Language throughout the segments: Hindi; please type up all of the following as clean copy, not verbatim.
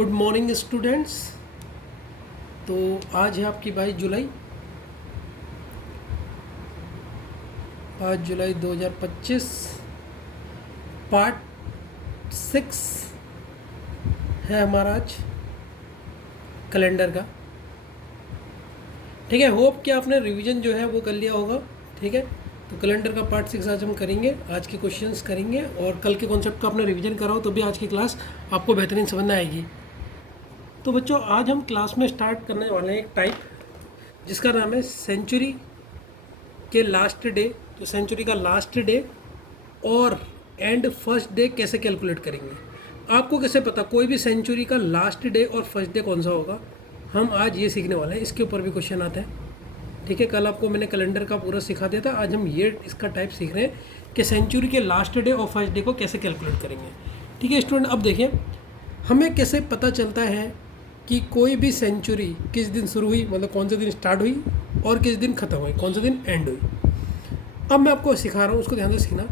Good morning students. तो आज है आपकी 22 जुलाई 2025। पार्ट 6 है हमारा आज कैलेंडर का। ठीक है, होप कि आपने रिवीजन जो है वो कर लिया होगा। ठीक है, तो कैलेंडर का पार्ट 6 आज हम करेंगे। आज के क्वेश्चंस करेंगे और कल के कॉन्सेप्ट का आपने रिवीजन करा हो तो भी आज की क्लास आपको बेहतरीन समझ में आएगी। तो बच्चों, आज हम क्लास में स्टार्ट करने वाले हैं एक टाइप जिसका नाम है सेंचुरी के लास्ट डे। तो सेंचुरी का लास्ट डे और एंड फर्स्ट डे कैसे कैलकुलेट करेंगे। आपको कैसे पता कोई भी सेंचुरी का लास्ट डे और फर्स्ट डे कौन सा होगा, हम आज ये सीखने वाले हैं। इसके ऊपर भी क्वेश्चन आते हैं। ठीक है, कल आपको मैंने कैलेंडर का पूरा सिखा दिया था। आज हम ये इसका टाइप सीख रहे हैं कि सेंचुरी के लास्ट डे और फर्स्ट डे को कैसे कैलकुलेट करेंगे। ठीक है स्टूडेंट, अब देखिए हमें कैसे पता चलता है कि कोई भी सेंचुरी किस दिन शुरू हुई, मतलब कौन से दिन स्टार्ट हुई और किस दिन ख़त्म हुई, कौन से दिन एंड हुई। अब मैं आपको सिखा रहा हूँ, उसको ध्यान से सीखना।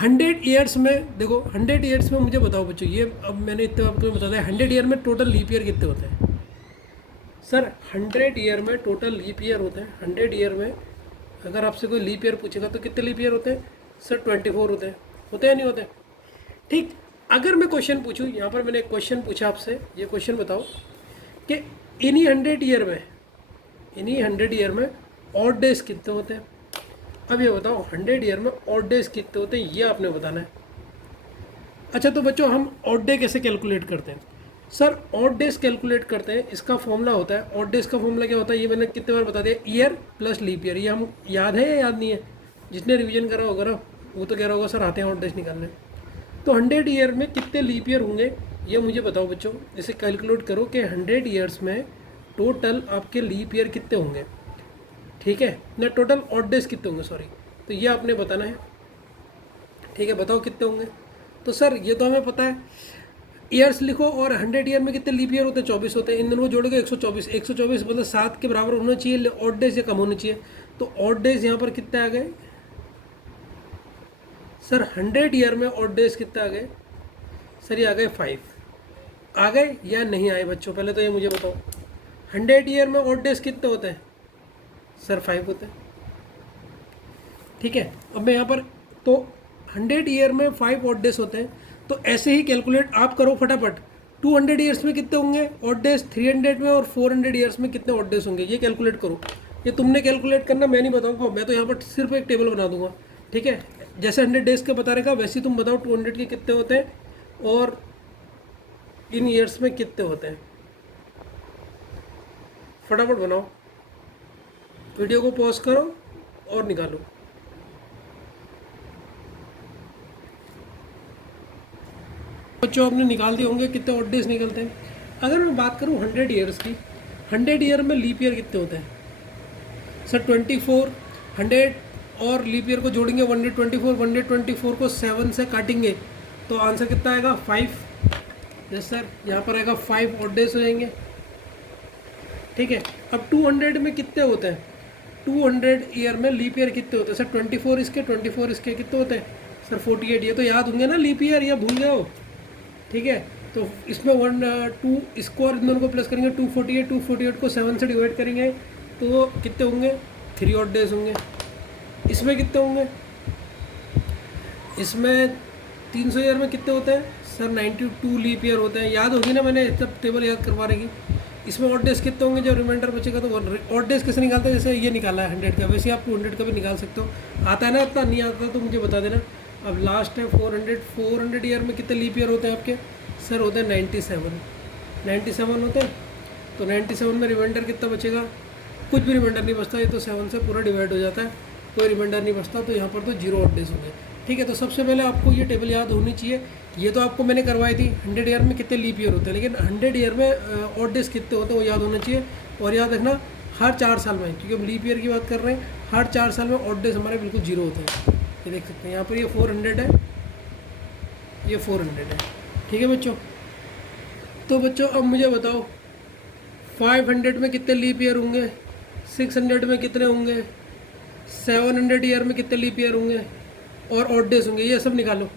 100 ईयर्स में देखो, 100 ईयर्स में मुझे बताओ बच्चों, ये अब मैंने इतने आपको तुम्हें बता दिया 100 ईयर में टोटल लीप ईयर कितने होते हैं। सर 100 ईयर में टोटल लीप ईयर होते हैं। 100 ईयर में अगर आपसे कोई लीप ईयर पूछेगा तो कितने लीप ईयर होते हैं। सर 24 होते हैं नहीं होते। ठीक, अगर मैं क्वेश्चन पूछूँ, यहाँ पर मैंने एक क्वेश्चन पूछा आपसे, ये क्वेश्चन बताओ कि इन्हीं 100 ईयर में ऑड डेज कितने होते हैं। अब ये बताओ 100 ईयर में ऑड डेज कितने होते हैं, ये आपने बताना है। अच्छा, तो बच्चों हम ऑड डे कैसे कैलकुलेट करते हैं। सर ऑड डेज कैलकुलेट करते हैं, इसका फॉर्मूला होता है। ऑड डेज का फॉर्मूला क्या होता है, ये मैंने कितने बार बता दिया, ईयर प्लस लीप ईयर। ये हम याद है या याद नहीं है। जिसने रिवीजन करा होगा ना वो तो कह रहा होगा सर आते हैं ऑड डेज निकालने। तो 100 ईयर में कितने लीप ईयर होंगे ये मुझे बताओ बच्चों। इसे कैलकुलेट करो कि 100 ईयर्स में टोटल आपके लीप ईयर कितने होंगे। ठीक है ना, टोटल ऑड डेज कितने होंगे, सॉरी। तो ये आपने बताना है। ठीक है, बताओ कितने होंगे। तो सर ये तो हमें पता है, ईयर्स लिखो और 100 ईयर में कितने लीप ईयर होते हैं, 24 होते हैं। इन दोनों को जोड़ोगे 124। 124 मतलब 7 के बराबर होना चाहिए, ऑड डेज या कम होने चाहिए। तो ऑड डेज यहाँ पर कितने आ गए सर, 100 ईयर में ऑड डेज कितने आ गए सर, ये आ गए 5। आ गए या नहीं आए बच्चों, पहले तो ये मुझे बताओ। 100 ईयर में ऑड डेज कितने होते हैं सर, 5 होते हैं। ठीक है, अब मैं यहाँ पर तो 100 ईयर में 5 ऑड डेज होते हैं। तो ऐसे ही कैलकुलेट आप करो फटाफट। 200 ईयर्स में कितने होंगे ऑड डेज, 300 में और 400 ईयर्स में कितने ऑड डेज होंगे, ये कैलकुलेट करो। ये तुमने कैलकुलेट करना, मैं नहीं बताऊँगा। मैं तो यहाँ पर सिर्फ एक टेबल बना दूंगा। ठीक है, जैसे 100 डेज का बता रहेगा वैसे ही तुम बताओ 200 के कितने होते हैं और इन ईयर्स में कितने होते हैं। फटाफट बनाओ, वीडियो को पॉज करो और निकालो। बच्चों आपने निकाल दिए होंगे कितने ऑड डेज निकलते हैं। अगर मैं बात करूं 100 ईयर्स की, 100 ईयर में लीप ईयर कितने होते हैं सर, 24। 100 और लीप ईयर को जोड़ेंगे 124। 124 को 7 से काटेंगे तो आंसर कितना आएगा, 5। यस सर, यहाँ पर आएगा 5 ऑड डेज हो जाएंगे। ठीक है, अब 200 में कितने होते हैं, 200 ईयर में लीप ईयर कितने होते हैं सर, 24 इसके कितने होते हैं सर, 48। ये तो याद होंगे ना लीप ईयर, या भूल गए हो। ठीक है, तो इसमें 2 इसको और इन दोनों को प्लस करेंगे 248। 248 को 7 से डिवाइड करेंगे तो कितने होंगे, 3 ऑड डेज होंगे। इसमें कितने होंगे, इसमें 300 ईयर में कितने होते हैं सर, 92 लीप ईयर होते हैं। याद होगी ना, मैंने सब टेबल याद करवा रहेगी। इसमें ऑड डेज कितने होंगे, जो रिमाइंडर बचेगा। तो ऑड डेज कैसे निकालते हैं, जैसे ये निकाला है 100 का, वैसे आप 200 का भी निकाल सकते हो। आता है ना, इतना नहीं आता तो मुझे बता देना। अब लास्ट है 400 ईयर में कितने लीप ईयर होते हैं आपके सर, होते हैं 97 होते हैं। तो 97 में रिमाइंडर कितना बचेगा, कुछ भी रिमाइंडर नहीं बचता, ये तो 7 से पूरा डिवाइड हो जाता है, कोई रिमाइंडर नहीं बचता। तो यहाँ पर तो 0 ऑड डेज होंगे। ठीक है, तो सबसे पहले आपको ये टेबल याद होनी चाहिए। ये तो आपको मैंने करवाई थी 100 ईयर में कितने लीप ईयर होते हैं, लेकिन 100 ईयर में ऑड डेज कितने होते हैं वो याद होना चाहिए। और याद रखना हर 4 साल में, क्योंकि हम लीप ईयर की बात कर रहे हैं, हर 4 साल में ऑड डेज हमारे बिल्कुल 0 होते हैं। ये देख सकते हैं यहाँ पर, ये 400 है, ये 400 है। ठीक है बच्चों, तो बच्चों अब मुझे बताओ 500 में कितने लीप ईयर होंगे, 600 में कितने होंगे, 700 ईयर में कितने लीप ईयर होंगे और ऑड डेज होंगे, ये सब निकालो।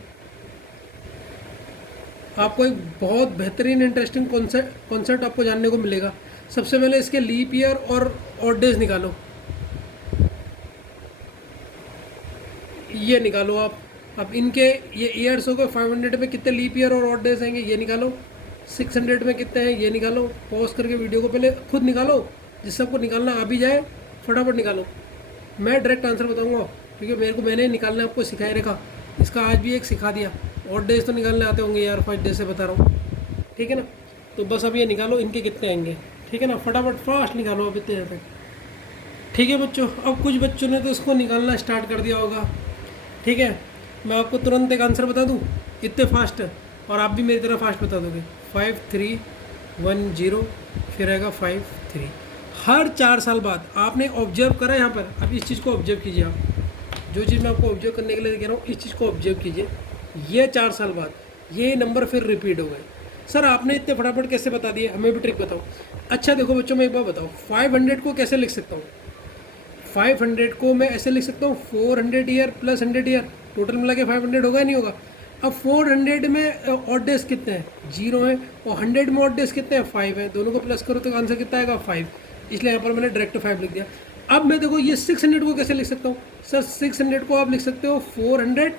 आपको एक बहुत बेहतरीन इंटरेस्टिंग कॉन्सेप्ट आपको जानने को मिलेगा। सबसे पहले इसके लीप ईयर और ऑड डेज निकालो, ये निकालो आप। अब इनके ये ईयर्स हो गए, 500 में कितने लीप ईयर और ऑड डेज आएंगे ये निकालो, 600 में कितने हैं ये निकालो। पॉज करके वीडियो को पहले खुद निकालो, जिससे आपको निकालना आ भी जाए फटाफट निकालो। मैं डायरेक्ट आंसर बताऊंगा क्योंकि मैंने निकालना आपको सिखाया रखा, इसका आज भी एक सिखा दिया। ऑड डेज तो निकालने आते होंगे यार, 5 डेज से बता रहा हूँ, ठीक है ना। तो बस अब ये निकालो इनके कितने आएंगे, ठीक है ना, फटाफट फास्ट निकालो अब इतने तक, ठीक है बच्चों। अब कुछ बच्चों ने तो इसको निकालना स्टार्ट कर दिया होगा, ठीक है। मैं आपको तुरंत एक आंसर बता दूं इतने फास्ट, और आप भी मेरी तरह फास्ट बता दोगे। 5 3 1 0 फिर आएगा 5 3। हर 4 साल बाद आपने ऑब्जर्व करा यहाँ पर। अब इस चीज़ को ऑब्जर्व कीजिए आप, जो चीज़ मैं आपको ऑब्जर्व करने के लिए कह रहा हूँ इस चीज़ को ऑब्जर्व कीजिए। ये 4 साल बाद ये नंबर फिर रिपीट हो गए। सर आपने इतने फटाफट कैसे बता दिए, हमें भी ट्रिक बताओ। अच्छा देखो बच्चों, मैं एक बार बताओ, 500 को कैसे लिख सकता हूँ। 500 को मैं ऐसे लिख सकता हूँ 400 ईयर प्लस 100 ईयर, टोटल मिला के 500 होगा नहीं होगा। अब 400 में ऑड डेज कितने हैं, 0 है, और 100 में ऑड डेज कितने हैं, 5 है। दोनों को प्लस करो तो आंसर कितना आएगा, 5। इसलिए यहाँ पर मैंने डायरेक्ट 5 लिख दिया। अब मैं देखो ये 600 को कैसे लिख सकता हूँ। सर 600 को आप लिख सकते हो 400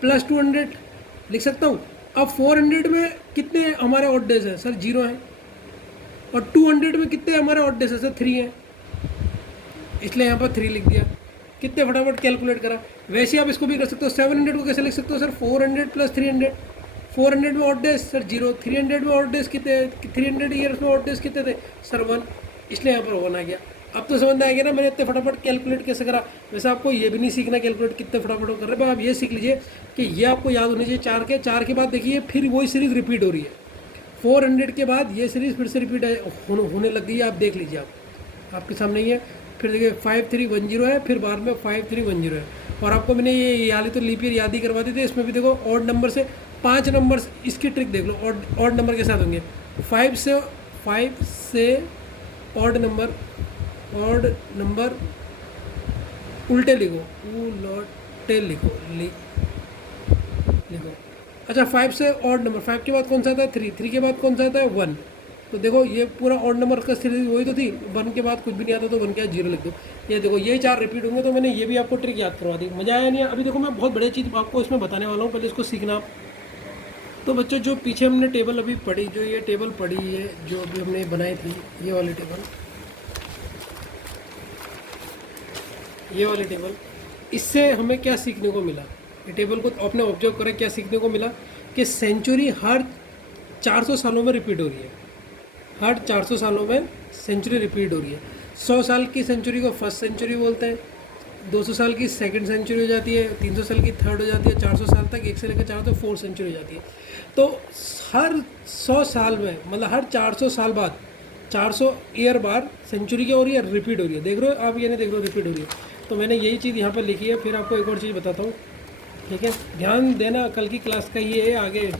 प्लस 200 लिख सकता हूँ। अब 400 में कितने हमारे ऑड डेज हैं, सर 0 है, और 200 में कितने हमारे ऑड डेज हैं, सर 3 है, इसलिए यहाँ पर 3 लिख दिया। कितने फटाफट कैलकुलेट करा। वैसे आप इसको भी कर सकते हो। 700 को कैसे लिख सकते हो, सर 400 प्लस 300। 400 में ऑड डेज सर 0, 300 में ऑड डेज कितने, 300 ईयर्स में ऑड डेज कितने थे, सर 1, इसलिए यहाँ पर 1 आ गया। अब तो समझ में आ गया ना मैंने इतने फटाफट कैलकुलेट कैसे करा। वैसे आपको ये भी नहीं सीखना कैलकुलेट कितने फटाफट कर रहे हैं, आप ये सीख लीजिए कि ये आपको याद होनी चाहिए। 4 के बाद देखिए फिर वही सीरीज़ रिपीट हो रही है। 400 के बाद ये सीरीज़ फिर से रिपीट होने लग गई है, आप देख लीजिए, आप आपके सामने ही है। फिर देखिए 5310 है, फिर बाद में 5310 है। और आपको मैंने ये वाली तो लीप ईयर याद ही करवा दी थी। इसमें भी देखो ऑड नंबर से 5 नंबर, इसकी ट्रिक देख लो, ऑड नंबर के साथ होंगे। 5 से ऑड नंबर उल्टे लिखो, उलटे लिखो। अच्छा 5 से ऑड नंबर, 5 के बाद कौन सा आता है, 3 के बाद कौन सा आता है, 1। तो देखो ये पूरा ऑड नंबर का सीरीज वही तो थी। 1 के बाद कुछ भी नहीं आता तो 1 के बाद 0 लिख दो। ये देखो ये 4 रिपीट होंगे। तो मैंने ये भी आपको ट्रिक याद करवा दी। मज़ा आया नहीं? अभी देखो मैं बहुत बढ़िया चीज़ आपको इसमें बताने वाला हूँ, पहले इसको सीखना आप। तो बच्चों जो पीछे हमने टेबल अभी पढ़ी, जो ये टेबल पढ़ी है जो अभी हमने बनाई थी, ये वाली टेबल, इससे हमें क्या सीखने को मिला। ये टेबल को आपने ऑब्जर्व करा, क्या सीखने को मिला कि सेंचुरी हर 400 सालों में रिपीट हो रही है। हर 400 सालों में सेंचुरी रिपीट हो रही है। 100 साल की सेंचुरी को फर्स्ट सेंचुरी बोलते हैं, 200 साल की सेकंड सेंचुरी हो जाती है, 300 साल की थर्ड हो जाती है, 400 साल तक 1 से लेकर 4 तक फोर्थ सेंचुरी हो जाती है। तो हर 100 साल में, मतलब हर 400 साल बाद, 400 ईयर बाद सेंचुरी क्या हो रही है, रिपीट हो रही है। देख रहे हो आप, ये नहीं देख रहे हो, रिपीट हो रही है। तो मैंने यही चीज़ यहाँ पर लिखी है। फिर आपको एक और चीज़ बताता हूँ, ठीक है, ध्यान देना, कल की क्लास का ये है आगे।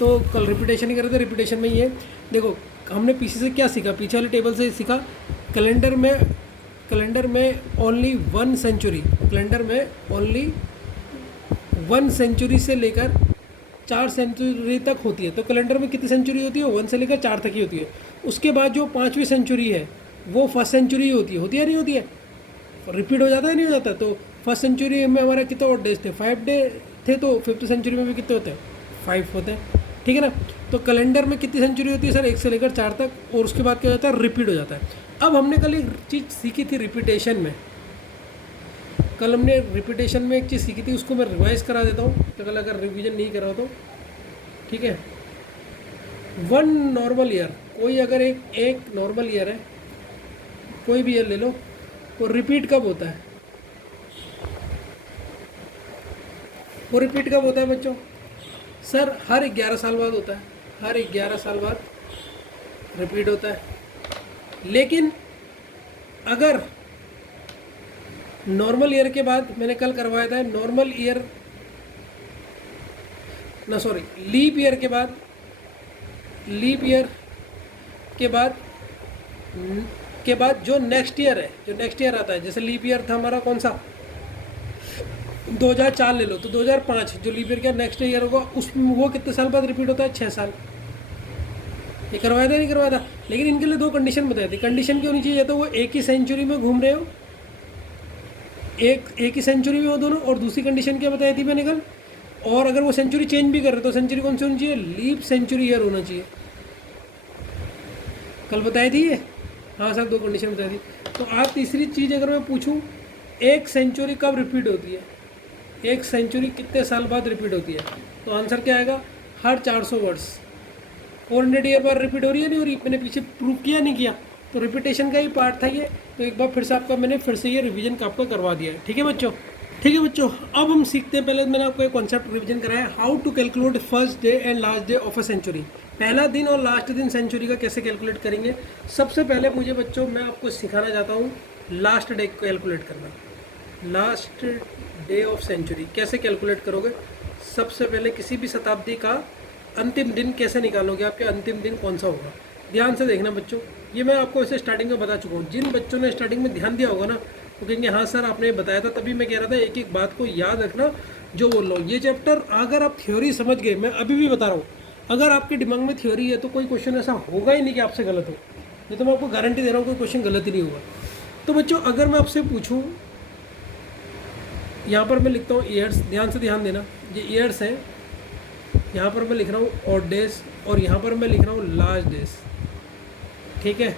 तो कल रिपीटेशन ही कर रहे थे, रिपीटेशन में ये देखो हमने पीछे से क्या सीखा, पीछे वाले टेबल से सीखा। कैलेंडर में ओनली 1 सेंचुरी, कैलेंडर में ओनली 1 सेंचुरी से लेकर 4 सेंचुरी तक होती है। तो कैलेंडर में कितनी सेंचुरी होती है, 1 से लेकर 4 तक ही होती है। उसके बाद जो 5वीं सेंचुरी है वो फर्स्ट सेंचुरी होती है नहीं होती है, रिपीट हो जाता है नहीं हो जाता। तो फर्स्ट सेंचुरी में हमारा कितने ऑड डेज थे, 5 डे थे। तो 5th सेंचुरी में भी कितने होते हैं, 5 होते हैं, ठीक है ना। तो कैलेंडर में कितनी सेंचुरी होती है सर, 1 से लेकर 4 तक, और उसके बाद क्या होता है, रिपीट हो जाता है। अब हमने कल एक चीज़ सीखी थी रिपीटेशन में, कल हमने रिपीटेशन में एक चीज़ सीखी थी, उसको मैं रिवाइज करा देता हूँ तो कल अगर रिवीजन नहीं करा तो, ठीक है। 1 नॉर्मल ईयर, कोई अगर एक नॉर्मल ईयर है, कोई भी ईयर ले लो, वो रिपीट कब होता है, वो रिपीट कब होता है बच्चों, सर हर 11 साल बाद होता है। हर 11 साल बाद रिपीट होता है। लेकिन अगर नॉर्मल ईयर के बाद, मैंने कल करवाया था, नॉर्मल ईयर ना सॉरी लीप ईयर के बाद, लीप ईयर के बाद जो नेक्स्ट ईयर है, जो नेक्स्ट ईयर आता है, जैसे लीप ईयर था हमारा कौन सा, 2004 ले लो तो 2005 जो लीप ईयर का नेक्स्ट ईयर होगा उसमें वो कितने साल बाद रिपीट होता है? 6 साल। ये करवाया था नहीं करवाया था? लेकिन इनके लिए 2 कंडीशन बताई थी। कंडीशन क्या होनी चाहिए? तो वो एक ही सेंचुरी में घूम रहे हो, एक ही सेंचुरी में हो दोनों, और दूसरी कंडीशन क्या बताई थी मैंने कल? और अगर वो सेंचुरी चेंज भी कर रहे तो सेंचुरी कौन सी होनी चाहिए? लीप सेंचुरी ईयर होना चाहिए। कल बताई थी ये? हाँ सर 2 कंडीशन बताई थी। तो आप तीसरी चीज़ अगर मैं पूछूं, एक सेंचुरी कब रिपीट होती है? एक सेंचुरी कितने साल बाद रिपीट होती है? तो आंसर क्या आएगा? हर 400 वर्ष। 400 ईयर बाद रिपीट हो रही है नहीं हो रही? मैंने पीछे प्रूव किया नहीं किया? तो रिपीटेशन का ही पार्ट था ये। तो एक बार फिर से आपका मैंने फिर से ये रिवीजन का आपका करवा दिया है। ठीक है बच्चों? ठीक है बच्चों, अब हम सीखते हैं। पहले मैंने आपको एक कॉन्सेप्ट रिवीजन कराया, how to calculate first day and last day of a century. पहला दिन और लास्ट दिन सेंचुरी का कैसे कैलकुलेट करेंगे। सबसे पहले मुझे बच्चों मैं आपको सिखाना चाहता हूँ लास्ट डे कैलकुलेट करना। लास्ट डे ऑफ सेंचुरी कैसे कैलकुलेट करोगे? सबसे पहले किसी भी शताब्दी का अंतिम दिन कैसे निकालोगे? आपके अंतिम दिन कौन सा होगा? ध्यान से देखना बच्चों, ये मैं आपको इसे स्टार्टिंग में बता चुका हूँ। जिन बच्चों ने स्टार्टिंग में ध्यान दिया होगा ना वो कहेंगे हाँ सर आपने बताया था, तभी मैं कह रहा था एक एक बात को याद रखना जो बोल रहा हूँ। ये चैप्टर अगर आप थ्योरी समझ गए, मैं अभी भी बता रहा हूँ, अगर आपके दिमाग में थ्योरी है तो कोई क्वेश्चन ऐसा होगा ही नहीं कि आपसे गलत हो। ये तो मैं आपको गारंटी दे रहा हूँ, कोई क्वेश्चन गलत ही नहीं होगा। तो बच्चों अगर मैं आपसे पूछूँ, यहाँ पर मैं लिखता हूँ ईयर्स, ध्यान से ध्यान देना, ये ईयर्स हैं। यहाँ पर मैं लिख रहा हूँ ऑड डेज और यहाँ पर मैं लिख रहा हूँ लास्ट डेज, ठीक है।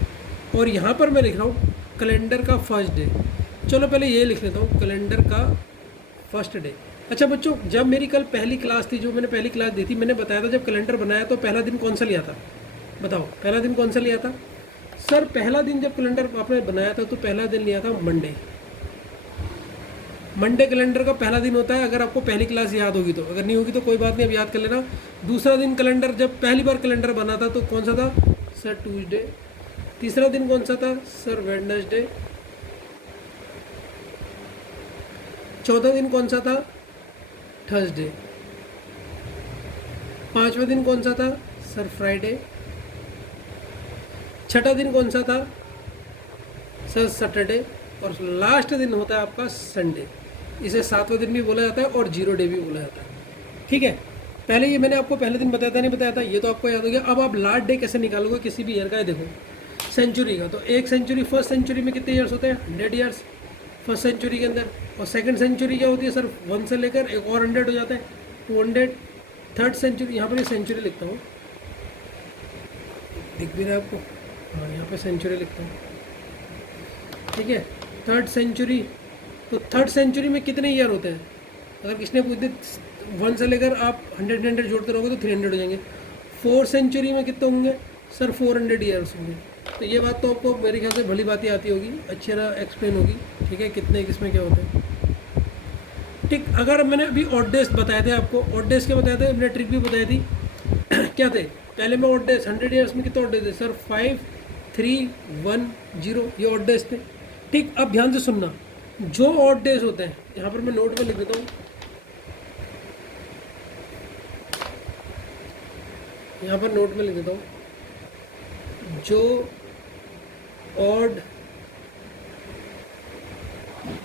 और यहाँ पर मैं लिख रहा हूँ कैलेंडर का फर्स्ट डे। चलो पहले ये लिख लेता हूँ कैलेंडर का फर्स्ट डे। अच्छा बच्चों, जब मेरी कल पहली क्लास थी, जो मैंने पहली क्लास दी थी, मैंने बताया था जब कैलेंडर बनाया तो पहला दिन कौन सा लिया था? बताओ पहला दिन कौन सा लिया था? सर पहला दिन जब कैलेंडर आपने बनाया था तो पहला दिन लिया था मंडे। मंडे कैलेंडर का पहला दिन होता है, अगर आपको पहली क्लास याद होगी तो। अगर नहीं होगी तो कोई बात नहीं, अब याद कर लेना। दूसरा दिन कैलेंडर जब पहली बार कैलेंडर बना था तो कौन सा था? Sir Tuesday. तीसरा दिन कौन सा था? Sir Wednesday. चौथा दिन कौन सा था? थर्सडे। पांचवा दिन कौन सा था? Sir Friday. छठा दिन कौन सा था? Sir Saturday. और लास्ट दिन होता है आपका संडे। इसे 7वां दिन भी बोला जाता है और 0 डे भी बोला जाता है, ठीक है। पहले ये मैंने आपको पहले दिन बताया था नहीं बताया था, ये तो आपको याद हो गया। अब आप लास्ट डे कैसे निकालोगे किसी भी ईयर का? देखो सेंचुरी का, तो एक सेंचुरी, फर्स्ट सेंचुरी में कितने ईयर्स होते हैं? 100 ईयर्स फर्स्ट सेंचुरी के अंदर। और सेकंड सेंचुरी क्या होती है सर? 1 से लेकर एक और 100 हो जाता है, 200। थर्ड सेंचुरी, यहाँ पर ये सेंचुरी लिखता हूँ, दिख भी रहा है आपको? हाँ यहाँ पर सेंचुरी लिखता हूँ, ठीक है। थर्ड सेंचुरी, तो थर्ड सेंचुरी में कितने ईयर होते हैं? अगर किसने पूछ दी 1 से लेकर आप 100 जोड़ते रहोगे तो 300 हो जाएंगे। फोर्थ सेंचुरी में कितने होंगे? सर 400 ईयर्स होंगे। तो ये बात तो आपको मेरे ख्याल से भली बात ही आती होगी, अच्छी तरह एक्सप्लेन होगी, ठीक है, कितने किसमें क्या होते हैं, ठीक। अगर मैंने अभी ऑड डेज बताए थे आपको, ऑड डेज क्या बताए थे? मैंने ट्रिक भी बताई थी क्या थे? पहले मैं ऑड डेज 100 ईयर्स में कितने ऑड डेज थे? सर 5, 3, 1, 0, ये ऑड डेज थे, ठीक। अब ध्यान से सुनना, जो ऑड डेज होते हैं, यहाँ पर मैं नोट में लिख देता हूँ, यहाँ पर नोट में लिख देता हूँ, जो ऑड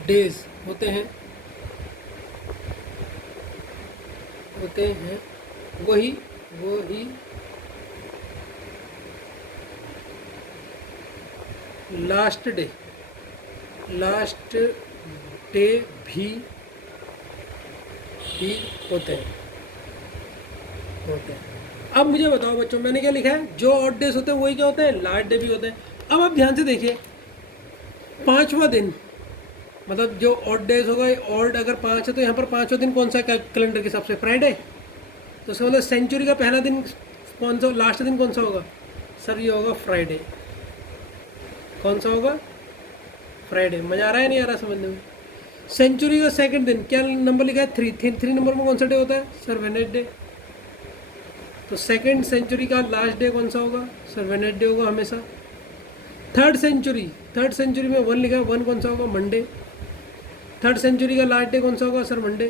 डेज होते हैं वही लास्ट डे भी होते हैं। अब मुझे बताओ बच्चों, मैंने क्या लिखा है? जो ऑड डेज होते हैं वही क्या होते हैं? लास्ट डे भी होते हैं। अब आप ध्यान से देखिए, 5वां दिन, मतलब जो ऑड डेज होगा, ऑड अगर 5 है तो यहाँ पर 5वां दिन कौन सा कैलेंडर के हिसाब से? फ्राइडे। तो उसका मतलब सेंचुरी का पहला दिन कौन सा, लास्ट दिन कौन सा होगा? सर ये होगा फ्राइडे। कौन सा होगा? फ्राइडे। मज़ा आ रहा है नहीं आ रहा समझने में? सेंचुरी का सेकंड दिन क्या नंबर लिखा है? 3 नंबर में कौन सा डे होता है? Sir Wednesday. तो सेकंड सेंचुरी का लास्ट डे कौन सा होगा? सर वेडनेसडे होगा हमेशा। थर्ड सेंचुरी में 1 लिखा है, 1 कौन सा होगा? मंडे। थर्ड सेंचुरी का लास्ट डे कौन सा होगा? Sir Monday.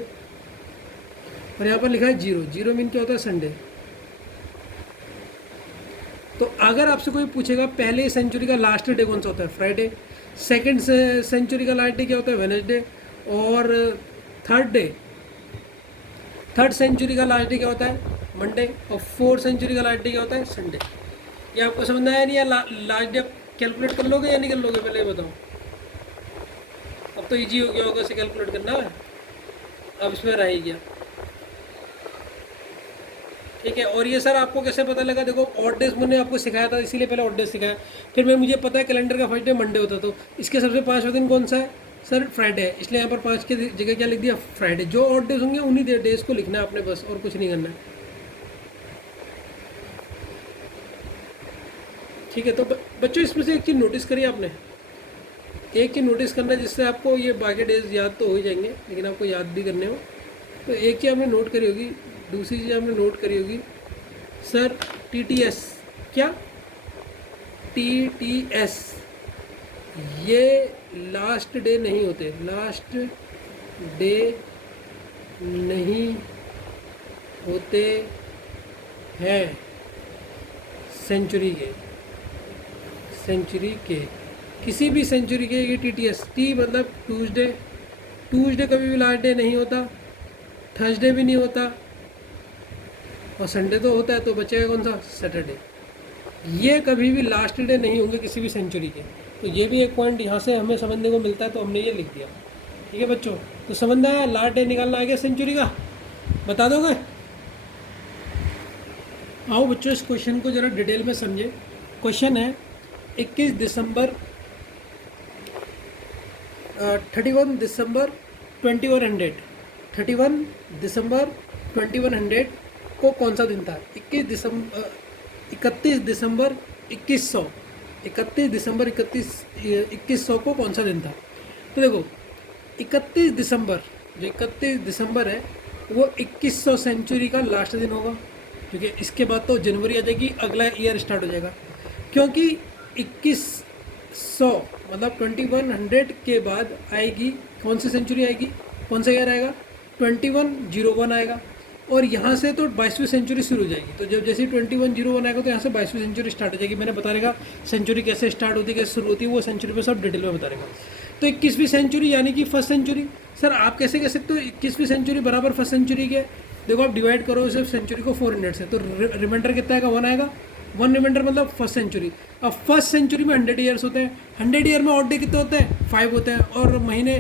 और यहाँ पर लिखा है 0, 0 मीन क्या होता है? संडे। तो अगर आपसे कोई पूछेगा पहले सेंचुरी का लास्ट डे कौन सा होता है? फ्राइडे। सेकंड सेंचुरी का लास्ट डे क्या होता है? वेडनेसडे। और थर्ड डे, थर्ड सेंचुरी का लास्ट डे क्या होता है? मंडे। और फोर्थ सेंचुरी का लास्ट डे क्या होता है? संडे। ये आपको समझ आया नहीं? या लास्ट डे कैलकुलेट कर लोगे या नहीं कर लोगे, पहले ये बताओ। अब तो इजी हो गया होगा इसे कैलकुलेट करना, अब इसमें रह ही गया। ठीक है। और ये सर आपको कैसे पता लगा? देखो ऑड डेज मैंने आपको सिखाया था, इसीलिए पहले ऑड डेज सिखाया। फिर मुझे पता है कैलेंडर का फर्स्ट डे मंडे होता, तो इसके सबसे पाँचवा दिन कौन सा है? सर फ्राइडे है, इसलिए यहाँ पर 5 की जगह क्या लिख दिया? फ्राइडे। जो ऑड डेज होंगे उन्हीं डेज को लिखना है आपने, बस और कुछ नहीं करना है। ठीक है। तो बच्चों इसमें से एक चीज़ नोटिस करिए आपने, एक चीज़ नोटिस करना है जिससे आपको ये बाकी डेज याद तो हो ही जाएंगे, लेकिन आपको याद भी करने हो। तो एक चीज़ आपने नोट करी होगी, दूसरी चीज़ आपने नोट करी होगी, सर TTS, क्या TTS, ये लास्ट डे नहीं होते, लास्ट डे नहीं होते हैं सेंचुरी के, सेंचुरी के किसी भी सेंचुरी के। ये TTS, टी मतलब ट्यूसडे, ट्यूसडे कभी भी लास्ट डे नहीं होता, थर्सडे भी नहीं होता, और संडे तो होता है, तो बचेगा कौन सा? सैटरडे। ये कभी भी लास्ट डे नहीं होंगे किसी भी सेंचुरी के। तो ये भी एक पॉइंट यहाँ से हमें समझने को मिलता है, तो हमने ये लिख दिया। ठीक है बच्चों, तो समझना है, लास्ट डे निकालना आ गया सेंचुरी का, बता दोगे? आओ बच्चों इस क्वेश्चन को ज़रा डिटेल में समझे। क्वेश्चन है 21 दिसंबर 31 दिसंबर 2100, 31 दिसंबर 2100 को कौन सा दिन था? 31 दिसंबर 2100, 31 दिसंबर 2100 को कौन सा दिन था? तो देखो 31 दिसंबर, जो 31 दिसंबर है वो 2100 सेंचुरी का लास्ट दिन होगा, क्योंकि इसके बाद तो जनवरी आ जाएगी, अगला ईयर स्टार्ट हो जाएगा। क्योंकि 2100 मतलब 2100 के बाद आएगी कौन सी सेंचुरी आएगी, कौन सा ईयर आएगा? 2101 आएगा, और यहाँ से तो 22वीं सेंचुरी शुरू हो जाएगी। तो जब जैसे 2101 आएगा तो यहाँ से 22वीं सेंचुरी स्टार्ट हो जाएगी। मैंने बता रहेगा सेंचुरी कैसे स्टार्ट होती है, कैसे शुरू होती है, वो सेंचुरी पे सब डिटेल में बता रहेगा। तो 21वीं सेंचुरी यानी कि फर्स्ट सेंचुरी। सर आप कैसे कह सकते हो 21वीं सेंचुरी बराबर फर्स्ट सेंचुरी के? देखो आप डिवाइड करो सिर्फ सेंचुरी को 400 से, तो रिमाइंडर कितना आएगा? 1 आएगा। 1 रिमाइंडर मतलब फर्स्ट सेंचुरी। अब फर्स्ट सेंचुरी में 100 ईयर्स होते हैं, 100 ईयर में ऑड डे कितने होते हैं? 5 होते हैं, और महीने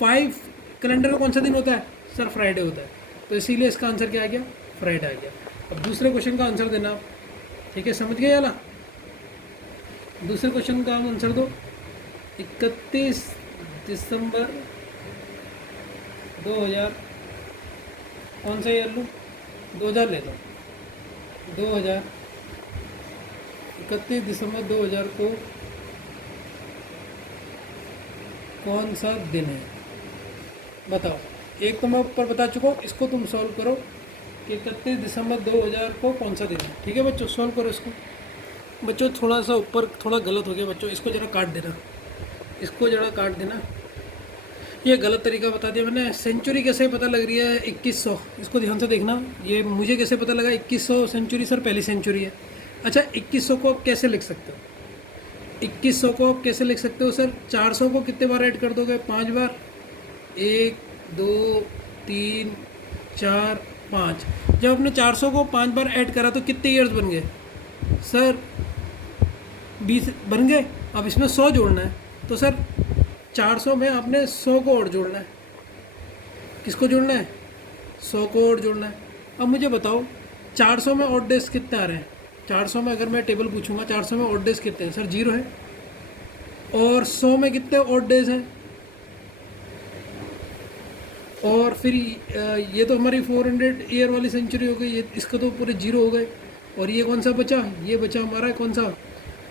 5 कैलेंडर का कौन सा दिन होता है? सर फ्राइडे होता है। तो इसीलिए इसका आंसर क्या आ गया? फ्राइडे आ गया। अब दूसरे क्वेश्चन का आंसर देना आप, ठीक है, समझ गए ना? दूसरे क्वेश्चन का आंसर दो। 31 दिसंबर 2000, कौन सा ईयर लूँ? 2000 ले लो। 2000, 31 दिसंबर 2000 को कौन सा दिन है? बताओ। एक तो मैं ऊपर बता चुका हूँ, इसको तुम सॉल्व करो कि 31 दिसंबर 2000 को कौन सा दिन है। ठीक है बच्चों, सॉल्व करो इसको। बच्चों थोड़ा सा ऊपर थोड़ा गलत हो गया बच्चों, इसको ज़रा काट देना, इसको ज़रा काट देना, ये गलत तरीका बता दिया मैंने। सेंचुरी कैसे पता लग रही है? 2100, इसको ध्यान से देखना। ये मुझे कैसे पता लगा 2100 सेंचुरी? सर पहली सेंचुरी है। अच्छा 2100 को आप कैसे लिख सकते हो? 2100 को आप कैसे लिख सकते हो सर? 400 को कितने बार ऐड कर दोगे? 5 बार। 1 2 3 4 5। जब आपने 400 को 5 बार ऐड करा तो कितने ईयर्स बन गए? सर 20 बन गए। अब इसमें 100 जोड़ना है, तो सर 400 में आपने 100 को और जोड़ना है। किसको जोड़ना है? 100 को और जोड़ना है। अब मुझे बताओ 400 में ऑड डेज कितने आ रहे हैं? 400 में अगर मैं टेबल पूछूंगा 400 में ऑड डेज कितने हैं? सर 0 है। और 100 में कितने ऑड डेज हैं? और फिर ये तो हमारी 400 ईयर वाली सेंचुरी हो गई, ये इसका तो पूरे 0 हो गए। और ये कौन सा बचा? ये बचा हमारा कौन सा?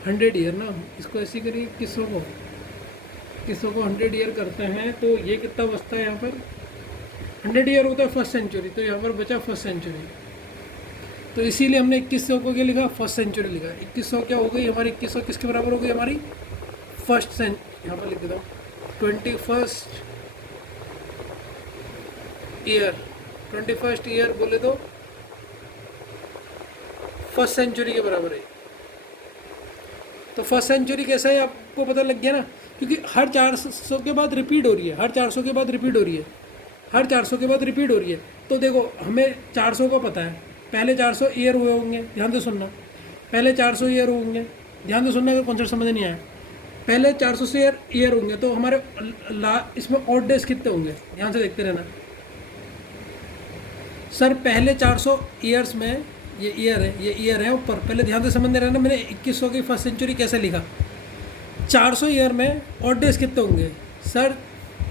100 ईयर ना। इसको ऐसे करिए, 2100 को 100 ईयर करते हैं तो ये कितना बचता है? यहाँ पर 100 ईयर होता है फर्स्ट सेंचुरी, तो यहाँ पर बचा फर्स्ट सेंचुरी। तो इसीलिए हमने 2100 को क्या लिखा? फर्स्ट सेंचुरी लिखा। 2100 क्या हो गई हमारी? 2100 किसके बराबर हो गई हमारी? First century. यहाँ पर लिख देता हूँ 21st ईयर। 21st ईयर बोले तो फर्स्ट सेंचुरी के बराबर है। तो फर्स्ट सेंचुरी कैसा है आपको पता लग गया ना, क्योंकि हर 400 के बाद रिपीट हो रही है, हर 400 के बाद रिपीट हो रही है, हर 400 के बाद रिपीट हो रही है। तो देखो हमें 400 का पता है, पहले 400 ईयर हुए होंगे, ध्यान से सुनना, पहले 400 ईयर होंगे, ध्यान से सुनना अगर कॉन्सेप्ट समझ नहीं आया। पहले 400 से ईयर होंगे तो हमारे इसमें ऑड डेज कितने होंगे, ध्यान से देखते रहना। सर पहले 400 ईयर्स में, ये ईयर है ऊपर, पहले ध्यान से समझते रहना। मैंने 2100 की फर्स्ट सेंचुरी कैसे लिखा, 400 ईयर में ऑड डेज कितने होंगे सर,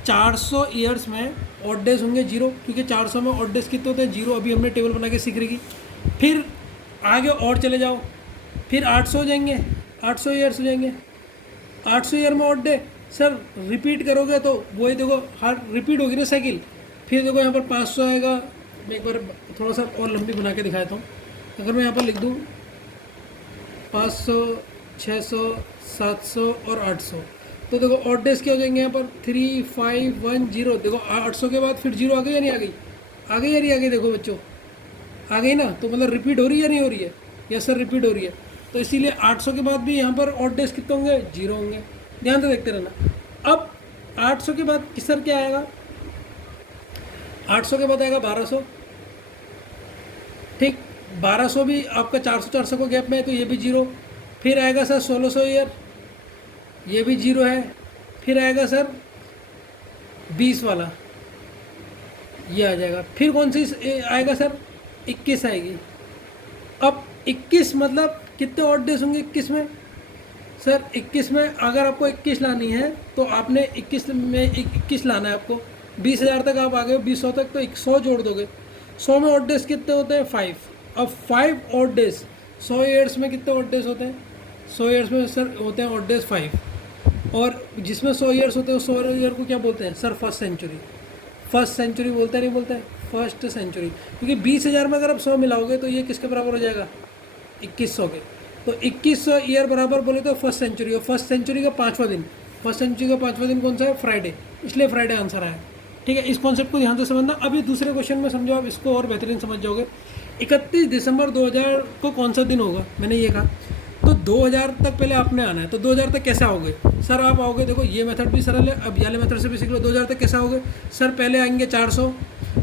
400 ईयर्स में ऑड डेज होंगे 0, क्योंकि 400 में ऑड डेज कितने होते हैं 0, अभी हमने टेबल बना के सीख रही। फिर आगे और चले जाओ, फिर 800 हो जाएंगे, 800 ईयर्स हो जाएंगे, 800 ईयर में ऑड डे। सर रिपीट करोगे तो वही देखो हर रिपीट होगी ना साइकिल। फिर देखो यहाँ पर 500 आएगा, मैं एक बार थोड़ा सा और लंबी बना के दिखाता हूँ। अगर मैं यहाँ पर लिख दूँ 500, 600, 700 और 800, तो देखो ऑड डेज क्या हो जाएंगे यहाँ पर 3, 5, 1, 0। देखो 800 के बाद फिर 0 आ गई या नहीं आ गई, आ गई या नहीं आ गई, देखो बच्चों आ गई ना। तो मतलब रिपीट हो रही है या नहीं हो रही है, यस सर रिपीट हो रही है। तो इसीलिए 800 के बाद भी यहाँ पर ऑड डेज कितने होंगे, 0 होंगे, ध्यान से देखते रहना। अब 800 के बाद सर क्या आएगा, 800 के बाद आएगा 1200, ठीक, 1200 भी आपका 400 को गैप में है तो ये भी 0। फिर आएगा सर 1600 ईयर, ये भी 0 है। फिर आएगा सर 20 वाला, ये आ जाएगा। फिर कौन सी आएगा सर, 21 आएगी। अब 21 मतलब कितने ऑड डेज होंगे 21 में, सर 21 में अगर आपको 21 लानी है तो आपने 21 में 21 लाना है आपको। 20,000 तक आप आ गए हो, 200 तक तो 100 जोड़ दोगे। 100 में ऑड डेज कितने होते हैं, 5। अब 5 ऑड डेज 100 ईयर्स में कितने ऑड डेज होते हैं, 100 ईयर्स में सर होते हैं ऑड डेज 5। और जिसमें 100 ईयर्स होते हैं 100 ईयर को क्या बोलते हैं sir, first century. First century बोलते हैं, नहीं बोलते हैं, फर्स्ट सेंचुरी। क्योंकि 20,000 में अगर आप 100 मिलाओगे तो ये किसके बराबर हो जाएगा, 2100 के। तो 2100 ईयर बराबर बोले तो फर्स्ट सेंचुरी। और फर्स्ट सेंचुरी का 5वां दिन, फर्स्ट सेंचुरी का 5वां दिन कौन सा है, फ्राइडे, इसलिए फ्राइडे आंसर आया। ठीक है, इस कॉन्सेप्ट को ध्यान से समझना। अभी दूसरे क्वेश्चन में समझो, आप इसको और बेहतरीन समझ जाओगे। 31 दिसंबर 2000 को कौन सा दिन होगा, मैंने ये कहा। तो 2000 तक पहले आपने आना है, तो 2000 तक कैसे आओगे सर, आप आओगे, देखो ये मेथड भी सरल है, अब वाले मेथड से भी सीख लो। 2000 तक कैसे आओगे सर, पहले आएंगे 400,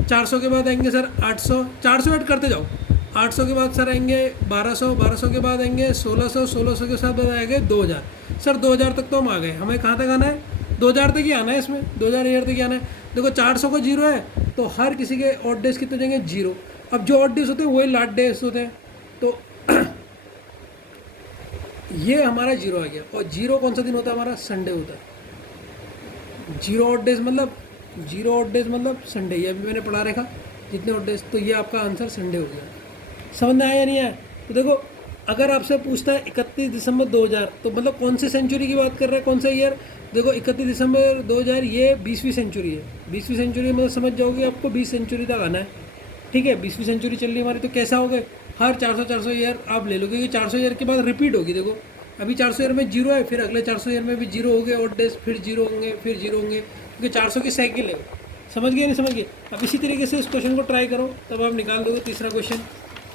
400 के बाद आएंगे सर 800, 400 ऐड करते जाओ। 800 के बाद सर आएंगे 1200, 1200 के बाद आएंगे 1600, 1600 के साथ आएंगे 2000। सर 2000 तक तो हम आ गए, हमें कहाँ तक आना है, 2000 तक ही आना है, इसमें 2000 ईयर तक ही आना है। देखो 400 को 0 है तो हर किसी के ऑड डेज कितने हो जाएंगे, 0। अब जो ऑड डेज होते हैं वही लास्ट डेज होते हैं, तो ये हमारा 0 आ गया। और 0 कौन सा दिन होता है हमारा, संडे होता है। 0 ऑड डेज मतलब, 0 ऑड डेज मतलब संडे, ये अभी मैंने पढ़ा रखा जितने ऑड डेज, तो ये आपका आंसर संडे हो गया। समझ में आया या नहीं आया। तो देखो अगर आपसे पूछता है 31 दिसंबर 2000, तो मतलब कौन सी सेंचुरी की बात कर रहे हैं, कौन सा ईयर। देखो 31 दिसंबर 2000 ये 20वीं सेंचुरी है। 20वीं सेंचुरी मतलब समझ जाओगे आपको 20 सेंचुरी तक आना है। ठीक है, 20वीं सेंचुरी चल रही है हमारी, तो कैसा हो गए, हर 400 ईयर आप ले लोगे, क्योंकि 400 ईयर के बाद रिपीट होगी। देखो अभी 400 ईयर में 0 है, फिर अगले 400 ईयर में भी 0 हो गए ऑड डेज, फिर 0 होंगे, फिर 0 होंगे, क्योंकि 400 की साइकिल है। समझ गए नहीं समझ गए। अब इसी तरीके से इस क्वेश्चन को ट्राई करो, तब आप निकाल दोगे तीसरा क्वेश्चन।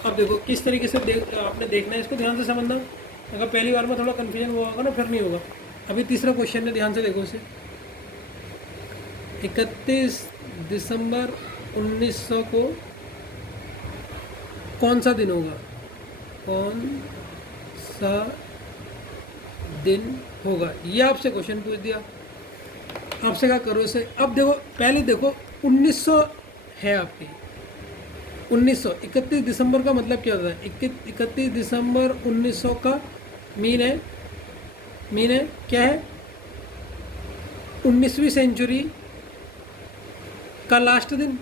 अब देखो किस तरीके से आपने देखना है, इसको ध्यान से समझना। अगर पहली बार में थोड़ा कन्फ्यूजन हुआ होगा ना, फिर नहीं होगा। अभी तीसरा क्वेश्चन है, ध्यान से देखो इसे। 31 दिसंबर 1900 को कौन सा दिन होगा, कौन सा दिन होगा, ये आपसे क्वेश्चन पूछ दिया। आपसे क्या करो इसे। अब देखो पहले देखो 1900 है आपकी, 1900, 31 दिसंबर का मतलब क्या होता है, 31 दिसंबर 1900 का मीन है क्या है, 19वीं सेंचुरी का लास्ट दिन।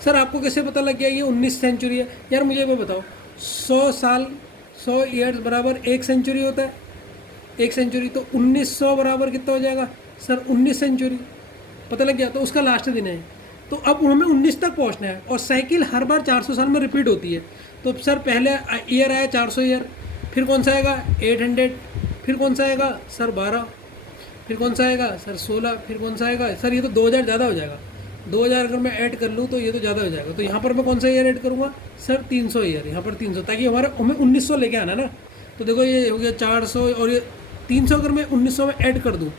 सर आपको कैसे पता लग गया ये 19 सेंचुरी है। यार मुझे वो बताओ, 100 साल 100 ईयर्स बराबर 1 सेंचुरी होता है, 1 सेंचुरी, तो 1900 बराबर कितना हो जाएगा सर, 19 सेंचुरी। पता लग गया, तो उसका लास्ट दिन है। तो अब हमें 19 तक पहुंचना है, और साइकिल हर बार 400 साल में रिपीट होती है। तो सर पहले ईयर आया 400 ईयर, फिर कौन सा आएगा 800, फिर कौन सा आएगा सर 12, फिर कौन सा आएगा सर 16, फिर कौन सा आएगा सर, ये तो 2000 ज़्यादा हो जाएगा। 2000 अगर मैं ऐड कर लूँ तो ये तो ज़्यादा हो जाएगा। तो यहाँ पर मैं कौन सा ईयर ऐड करूँगा सर, 300 ईयर, यहाँ पर 300, ताकि हमें 1900 लेके आना ना। तो देखो ये हो गया 400, और ये 300 अगर मैं 1900 में ऐड कर दूँ,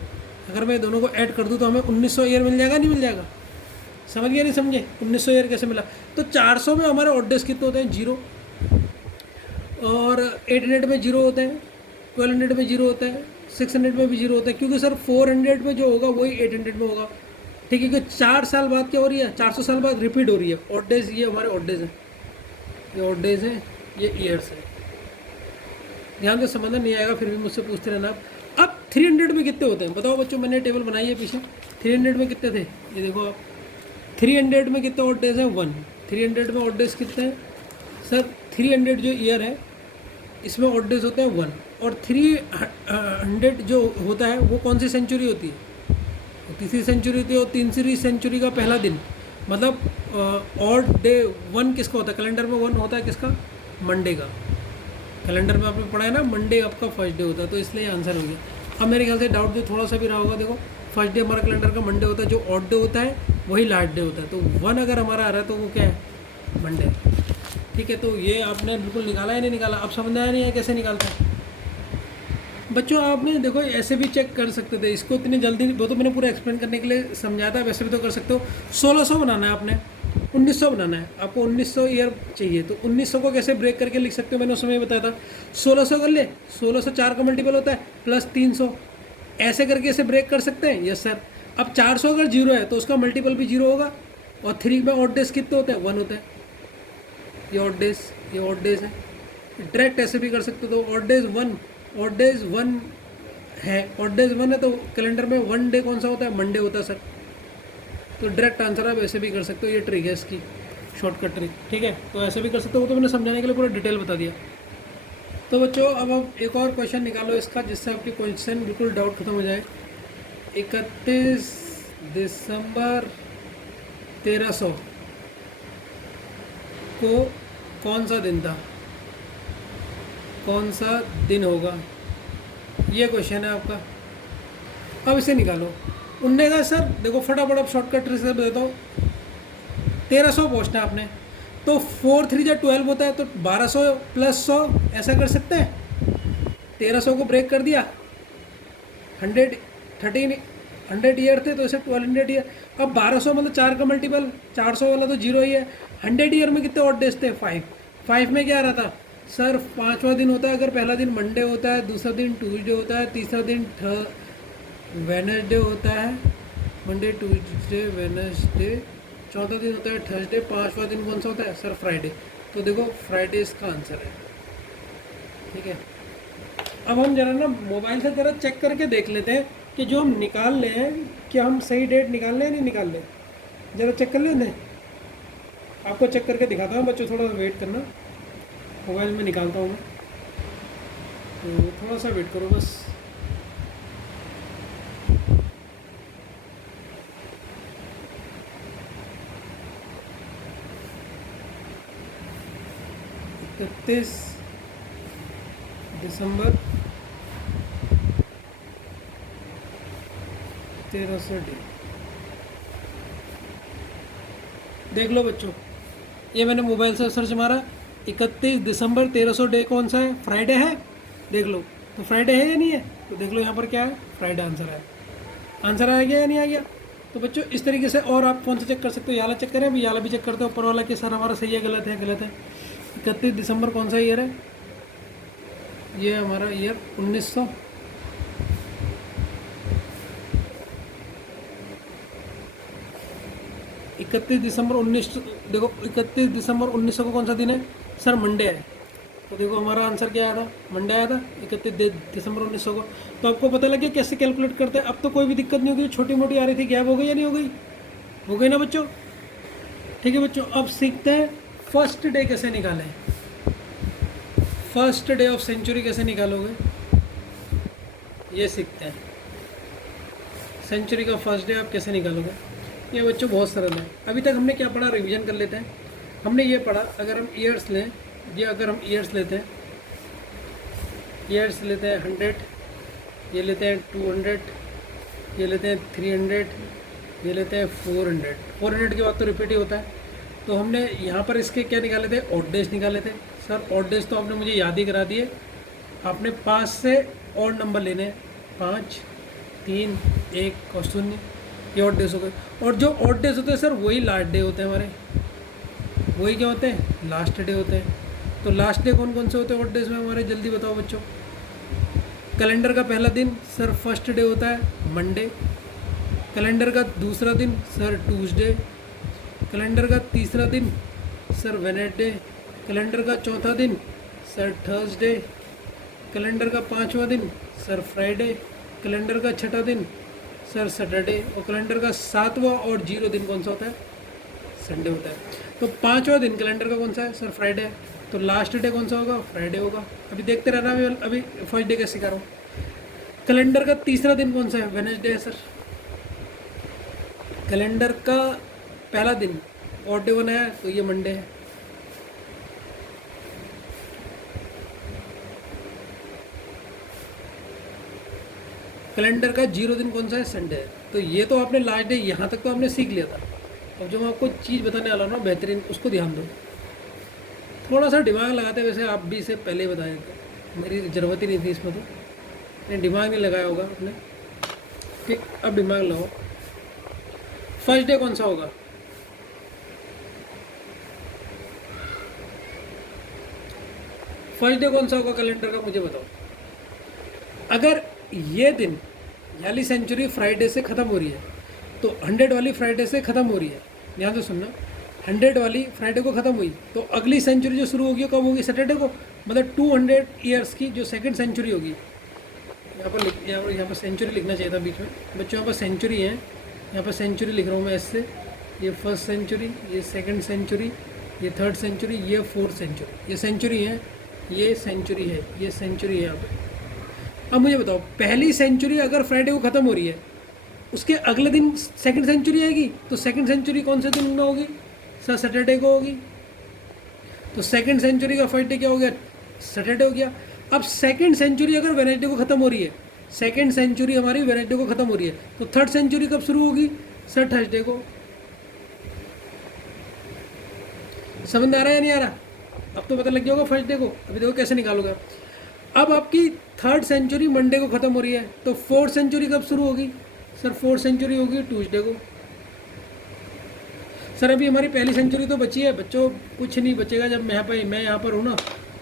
अगर मैं दोनों को ऐड कर दूँ तो हमें 1900 ईयर मिल जाएगा, नहीं मिल जाएगा? समझ गए नहीं समझे? 1900 ईयर कैसे मिला? तो 400 में हमारे ऑड डेज कितने होते हैं? 0। और 800 में 0 होते हैं, 1200 में 0 होता है, 600 में भी 0 होता है, क्योंकि सर 400 में जो होगा वही 800 में होगा। ठीक है, क्योंकि 4 साल बाद क्या हो रही है? 400 साल बाद रिपीट हो रही है। ऑड डेज ये हमारे ऑड डेज हैं, ये ऑड डेज हैं, ये ईयर्स है। ध्यान से समझना, नहीं आएगा फिर भी मुझसे पूछते रहना आप। अब 300 में कितने होते हैं बताओ बच्चों? मैंने टेबल बनाई है पीछे। 300 में कितने थे ये देखो आप। 300 में कितने ऑड डेज हैं? 1। 300 में ऑड डेज कितने हैं सर? 300 जो ईयर है इसमें ऑड डेज होते हैं 1। और 300 जो होता है वो कौन सी सेंचुरी होती है? तीसरी सेंचुरी होती है। और तीसरी सेंचुरी का पहला दिन, मतलब ऑड डे 1 किसका होता है? कैलेंडर में 1 होता है किसका? मंडे का। कैलेंडर में आपने पढ़ा है ना, मंडे आपका फर्स्ट डे होता है, तो इसलिए आंसर हो गया। अब मेरे ख्याल से डाउट जो थोड़ा सा भी रहा होगा, देखो फर्स्ट डे हमारा कैलेंडर का मंडे होता है, जो ऑड डे होता है वही लास्ट डे होता है, तो 1 अगर हमारा आ रहा है तो वो क्या है? मंडे। ठीक है, तो ये आपने बिल्कुल निकाला है, नहीं निकाला? अब समझ में आया नहीं है कैसे निकालता है बच्चों? आपने देखो ऐसे भी चेक कर सकते थे इसको, इतनी जल्दी वो तो मैंने पूरा एक्सप्लेन करने के लिए समझाया था, वैसे भी तो कर सकते हो। 1600 बनाना है आपने, 1900 बनाना है आपको, 1900 ईयर चाहिए, तो 1900 को कैसे ब्रेक करके लिख सकते हो? मैंने उस समय बताया था। 1600 कर ले, 1600 4 का मल्टीपल होता है प्लस 300, ऐसे करके इसे ब्रेक कर सकते हैं। Yes sir. अब 400 अगर 0 है तो उसका मल्टीपल भी 0 होगा। और 3 में ऑड डेज कितने होते हैं? 1 होता है। ये ऑड डेज, ये ऑड डेज है। डायरेक्ट ऐसे भी कर सकते हो, तो ऑड डेज 1, ऑड डेज 1 है, ऑड डेज 1 है, तो कैलेंडर में 1 डे कौन सा होता है? मंडे होता है सर। तो डायरेक्ट आंसर आप ऐसे भी कर सकते हो, ये ट्रिक है इसकी, शॉर्टकट ट्रिक। ठीक है, तो ऐसे भी कर सकते हो, वो तो मैंने समझाने के लिए पूरा डिटेल बता दिया। तो बच्चों अब आप एक और क्वेश्चन निकालो इसका, जिससे आपकी क्वेश्चन बिल्कुल डाउट खत्म हो जाए। 31 दिसंबर 1300 को कौन सा दिन था? कौन सा दिन होगा? ये क्वेश्चन है आपका। अब इसे निकालो। उनने कहा सर देखो फटाफट अब शॉर्टकट ट्रिक से देता हूँ। 1300 पहुँचना है आपने, तो 4 3 जा 12 होता है, तो 1200 प्लस 100 ऐसा कर सकते हैं। 1300 को ब्रेक कर दिया, 100 ईयर थे तो इसे 1200 ईयर। अब 1200 मतलब 4 का मल्टीपल, 400 वाला तो 0 ही है। 100 ईयर में कितने ऑड डेज थे? 5 में क्या आ रहा था सर? 5वां दिन होता है, अगर पहला दिन मंडे होता है, दूसरा दिन ट्यूसडे होता है, तीसरा दिन वेडनेसडे होता है, मंडे ट्यूसडे वेडनेसडे, चौथा दिन होता है थर्सडे, 5वां दिन कौन सा होता है सर? फ्राइडे। तो देखो फ्राइडे इसका आंसर है। ठीक है, अब हम जरा ना मोबाइल से जरा चेक करके देख लेते हैं कि जो हम निकाल रहे हैं क्या हम सही डेट निकाल रहे हैं नहीं निकाल रहे, ज़रा चेक कर लेते हैं। आपको चेक करके दिखाता हूँ बच्चों, थोड़ा वेट करना, मोबाइल में निकालता हूँ मैं, तो थोड़ा सा वेट करो बस। इकतीस दिसंबर 1300 डे। देख लो बच्चों, ये मैंने मोबाइल से सर्च मारा, 31 दिसंबर 1300 डे कौन सा है? फ्राइडे है। देख लो, तो फ्राइडे है या नहीं है? तो देख लो यहाँ पर क्या है? फ्राइडे आंसर है। आंसर आ गया या नहीं आ गया? तो बच्चों इस तरीके से, और आप कौन सा चेक कर सकते हो? याला चेक करें, अभी याला भी चेक करते हो ऊपर वाला कि सर हमारा सही है गलत है? गलत है। 31 दिसंबर कौन सा ईयर है? ये हमारा ईयर 1900। इकतीस दिसंबर 1900, देखो 31 दिसंबर 1900 को कौन सा दिन है सर? मंडे है। तो देखो हमारा आंसर क्या आया था? मंडे आया था 31 दिसंबर 1900 को। तो आपको पता लग गया कैसे कैलकुलेट करते हैं। अब तो कोई भी दिक्कत नहीं होगी, छोटी मोटी आ रही थी, गैप हो गई या नहीं हो गई? हो गई ना बच्चों? ठीक है बच्चों, अब सीखते हैं फर्स्ट डे कैसे निकालें। फर्स्ट डे ऑफ सेंचुरी कैसे निकालोगे, ये सीखते हैं। सेंचुरी का फर्स्ट डे आप कैसे निकालोगे, ये बच्चों बहुत सरल है। अभी तक हमने क्या पढ़ा, रिवीजन कर लेते हैं। हमने ये पढ़ा, अगर हम ईयर्स लें, ये अगर हम ईयर्स लेते हैं, ईयर्स लेते हैं 100, ये लेते हैं 200, ये लेते हैं 300, ये लेते हैं 400। 400 के बाद तो रिपीट ही होता है। तो हमने यहाँ पर इसके क्या निकाले थे? ऑड डेज निकाले थे। सर ऑड डेज तो आपने मुझे याद ही करा दिए। आपने 5 से ऑड नंबर लेने, 5, 3, 1 और 0, ये ऑड डेज हो गए। और जो ऑड डेज होते हैं सर वही लास्ट डे होते हैं हमारे, वही क्या होते हैं, लास्ट डे होते हैं। तो लास्ट डे कौन कौन से होते हैं ऑड डेज में हमारे, जल्दी बताओ बच्चों। कैलेंडर का पहला दिन सर फर्स्ट डे होता है मंडे। कैलेंडर का दूसरा दिन सर ट्यूसडे। कैलेंडर का तीसरा दिन सर वेडनेसडे। कैलेंडर का चौथा दिन सर थर्सडे। कैलेंडर का पांचवा दिन सर फ्राइडे। कैलेंडर का छठा दिन सर सैटरडे। और कैलेंडर का सातवां और 0 दिन कौन सा होता है, संडे होता है। तो पांचवा दिन कैलेंडर का कौन सा है सर, फ्राइडे है। तो लास्ट डे कौन सा होगा, फ्राइडे होगा। अभी देखते रहना, अभी फर्स्ट डे कैसे सिखा रहा हूँ। कैलेंडर का तीसरा दिन कौन सा है, वेडनेसडे है सर। कैलेंडर का पहला दिन ऑड डे बनाया है तो ये मंडे है। कैलेंडर का 0 दिन कौन सा है, संडे है। तो ये तो आपने लास्ट डे यहाँ तक तो आपने सीख लिया था। अब जो मैं आपको चीज़ बताने वाला हूँ ना बेहतरीन, उसको ध्यान दो। थोड़ा सा दिमाग लगाते, वैसे आप भी इसे पहले ही बता देते, मेरी ज़रूरत ही नहीं थी इसमें, तो दिमाग नहीं लगाया होगा आपने। ठीक, अब दिमाग लगाओ। फर्स्ट डे कौन सा होगा, फर्स्ट डे कौन सा होगा कैलेंडर का, मुझे बताओ। अगर ये दिन यानी सेंचुरी फ्राइडे से ख़त्म हो रही है तो 100 वाली फ्राइडे से ख़त्म हो रही है, ध्यान से सुनना। 100 वाली फ्राइडे को ख़त्म हुई तो अगली सेंचुरी जो शुरू होगी कब होगी, सैटरडे को। मतलब 200 ईयर्स की जो सेकंड सेंचुरी होगी, यहाँ पर सेंचुरी लिखना चाहिए था बीच में बच्चों। यहाँ पर सेंचुरी है, यहाँ पर सेंचुरी लिख रहा हूँ मैं इससे। ये फर्स्ट सेंचुरी, ये सेकंड सेंचुरी, ये थर्ड सेंचुरी, ये फोर्थ सेंचुरी। ये सेंचुरी है, ये सेंचुरी है, ये सेंचुरी है यहाँ पे। अब मुझे बताओ, पहली सेंचुरी अगर फ्राइडे को ख़त्म हो रही है, उसके अगले दिन सेकंड सेंचुरी आएगी, तो सेकंड सेंचुरी कौन से दिन में होगी सर, सैटरडे को होगी। तो सेकंड सेंचुरी का फर्स्ट डे क्या हो गया, सैटरडे हो गया। अब सेकंड सेंचुरी अगर वेडनेसडे को ख़त्म हो रही है, सेकंड सेंचुरी हमारी वेडनेसडे को ख़त्म हो रही है, तो थर्ड सेंचुरी कब शुरू होगी सर, थर्सडे को। समझ में आ रहा है या नहीं आ रहा, अब तो पता लग गया होगा फर्स्ट डे को। अभी देखो कैसे निकालूंगा। अब आपकी थर्ड सेंचुरी मंडे को ख़त्म हो रही है, तो फोर्थ सेंचुरी कब शुरू होगी सर, फोर्थ सेंचुरी होगी ट्यूसडे को। सर अभी हमारी पहली सेंचुरी तो बची है बच्चों, कुछ नहीं बचेगा जब मैं यहाँ पर हूँ ना,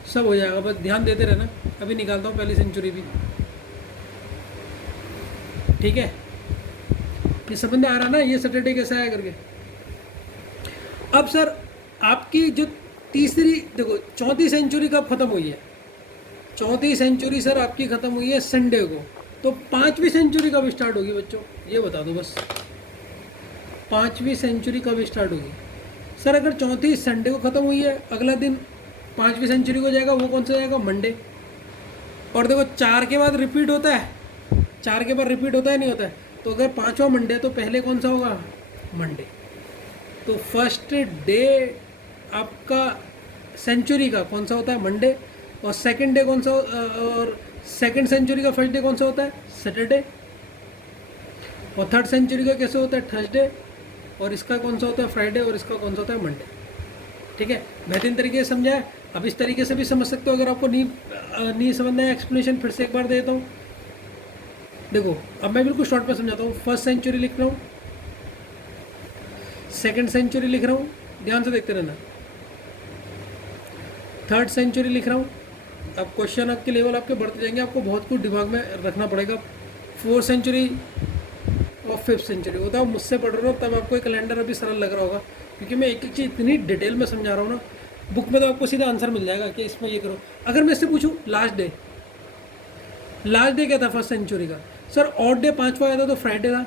सब हो जाएगा, बस ध्यान देते रहना। अभी निकालता हूँ पहली सेंचुरी भी, ठीक है। ये समझ में आ रहा ना, ये सैटरडे कैसा आया करके। अब सर आपकी जो तीसरी, देखो चौथी सेंचुरी कब ख़त्म हुई है, चौथी सेंचुरी सर आपकी ख़त्म हुई है संडे को। तो पांचवी सेंचुरी कब स्टार्ट होगी बच्चों, ये बता दो बस। पांचवी सेंचुरी कब स्टार्ट होगी सर, अगर चौथी संडे को ख़त्म हुई है, अगला दिन पांचवी सेंचुरी को जाएगा, वो कौन सा जाएगा, मंडे। और देखो 4 के बाद रिपीट होता है, 4 के बाद रिपीट होता है नहीं होता है। तो अगर पाँचवा मंडे तो पहले कौन सा होगा, मंडे। तो फर्स्ट डे आपका सेंचुरी का कौन सा होता है, मंडे। और सेकंड डे कौन सा, और सेकंड सेंचुरी का फर्स्ट डे कौन सा होता है, सैटरडे। और थर्ड सेंचुरी का कैसे होता है, थर्सडे। और इसका कौन सा होता है, फ्राइडे। और इसका कौन सा होता है, मंडे। ठीक है, बेहतरीन तरीके से समझा है। अब इस तरीके से भी समझ सकते हो, अगर आपको नहीं समझना है, एक्सप्लेनेशन फिर से एक बार देता हूँ। देखो अब मैं बिल्कुल शॉर्ट में समझाता हूँ। फर्स्ट सेंचुरी लिख रहा हूँ, सेकंड सेंचुरी लिख रहा हूँ, ध्यान से देखते रहना। थर्ड सेंचुरी लिख रहा हूँ। अब क्वेश्चन आपके लेवल आपके बढ़ते जाएंगे, आपको बहुत कुछ दिमाग में रखना पड़ेगा। फोर्थ सेंचुरी और फिफ्थ सेंचुरी होता है, मुझसे पढ़ रहे हो तब आपको कैलेंडर अभी सरल लग रहा होगा, क्योंकि मैं एक एक चीज़ इतनी डिटेल में समझा रहा हूँ ना। बुक में तो आपको सीधा आंसर मिल जाएगा कि इसमें ये करो। अगर मैं इससे पूछूँ लास्ट डे क्या था फर्स्ट सेंचुरी का, सर ऑड डे 5वां आया था तो फ्राइडे था।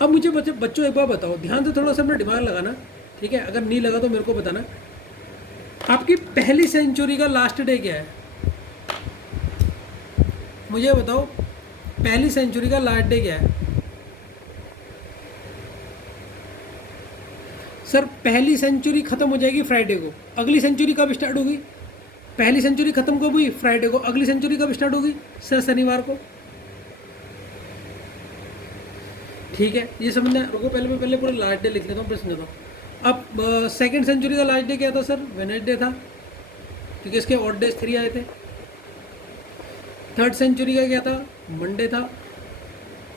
अब मुझे बच्चों एक बार बताओ, ध्यान से थोड़ा सा अपना दिमाग लगाना, ठीक है। अगर नहीं लगा तो मेरे को बताना, आपकी पहली सेंचुरी का लास्ट डे क्या है, मुझे बताओ। पहली सेंचुरी का लास्ट डे क्या है सर, पहली सेंचुरी खत्म हो जाएगी फ्राइडे को, अगली सेंचुरी कब स्टार्ट होगी, पहली सेंचुरी खत्म कब हुई, फ्राइडे को, अगली सेंचुरी कब स्टार्ट होगी सर, शनिवार को। ठीक है, ये समझना। रुको मैं पहले पूरा लास्ट डे लिख लेता हूँ, फिर समझाता हूँ। अब सेकंड सेंचुरी का लास्ट डे क्या था सर, वेडनेसडे था, क्योंकि इसके ऑड डेज 3 आए थे। थर्ड सेंचुरी का क्या था, मंडे था।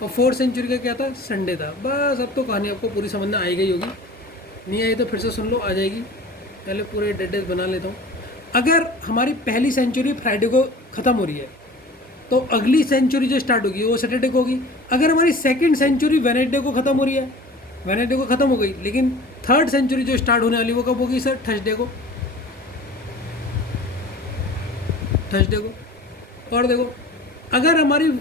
और 4th सेंचुरी का क्या था, संडे था। बस अब तो कहानी आपको पूरी समझ में आई गई होगी, नहीं आई तो फिर से सुन लो, आ जाएगी। पहले पूरे डेट बना लेता हूँ। अगर हमारी पहली सेंचुरी फ्राइडे को ख़त्म हो रही है तो अगली सेंचुरी जो स्टार्ट होगी वो सैटरडे को होगी। अगर हमारी सेकंड सेंचुरी वेडनेसडे को ख़त्म हो रही है, वेडनेसडे को ख़त्म हो गई, लेकिन थर्ड सेंचुरी जो स्टार्ट होने वाली वो कब होगी सर, थर्सडे को, थर्सडे को। और देखो अगर हमारी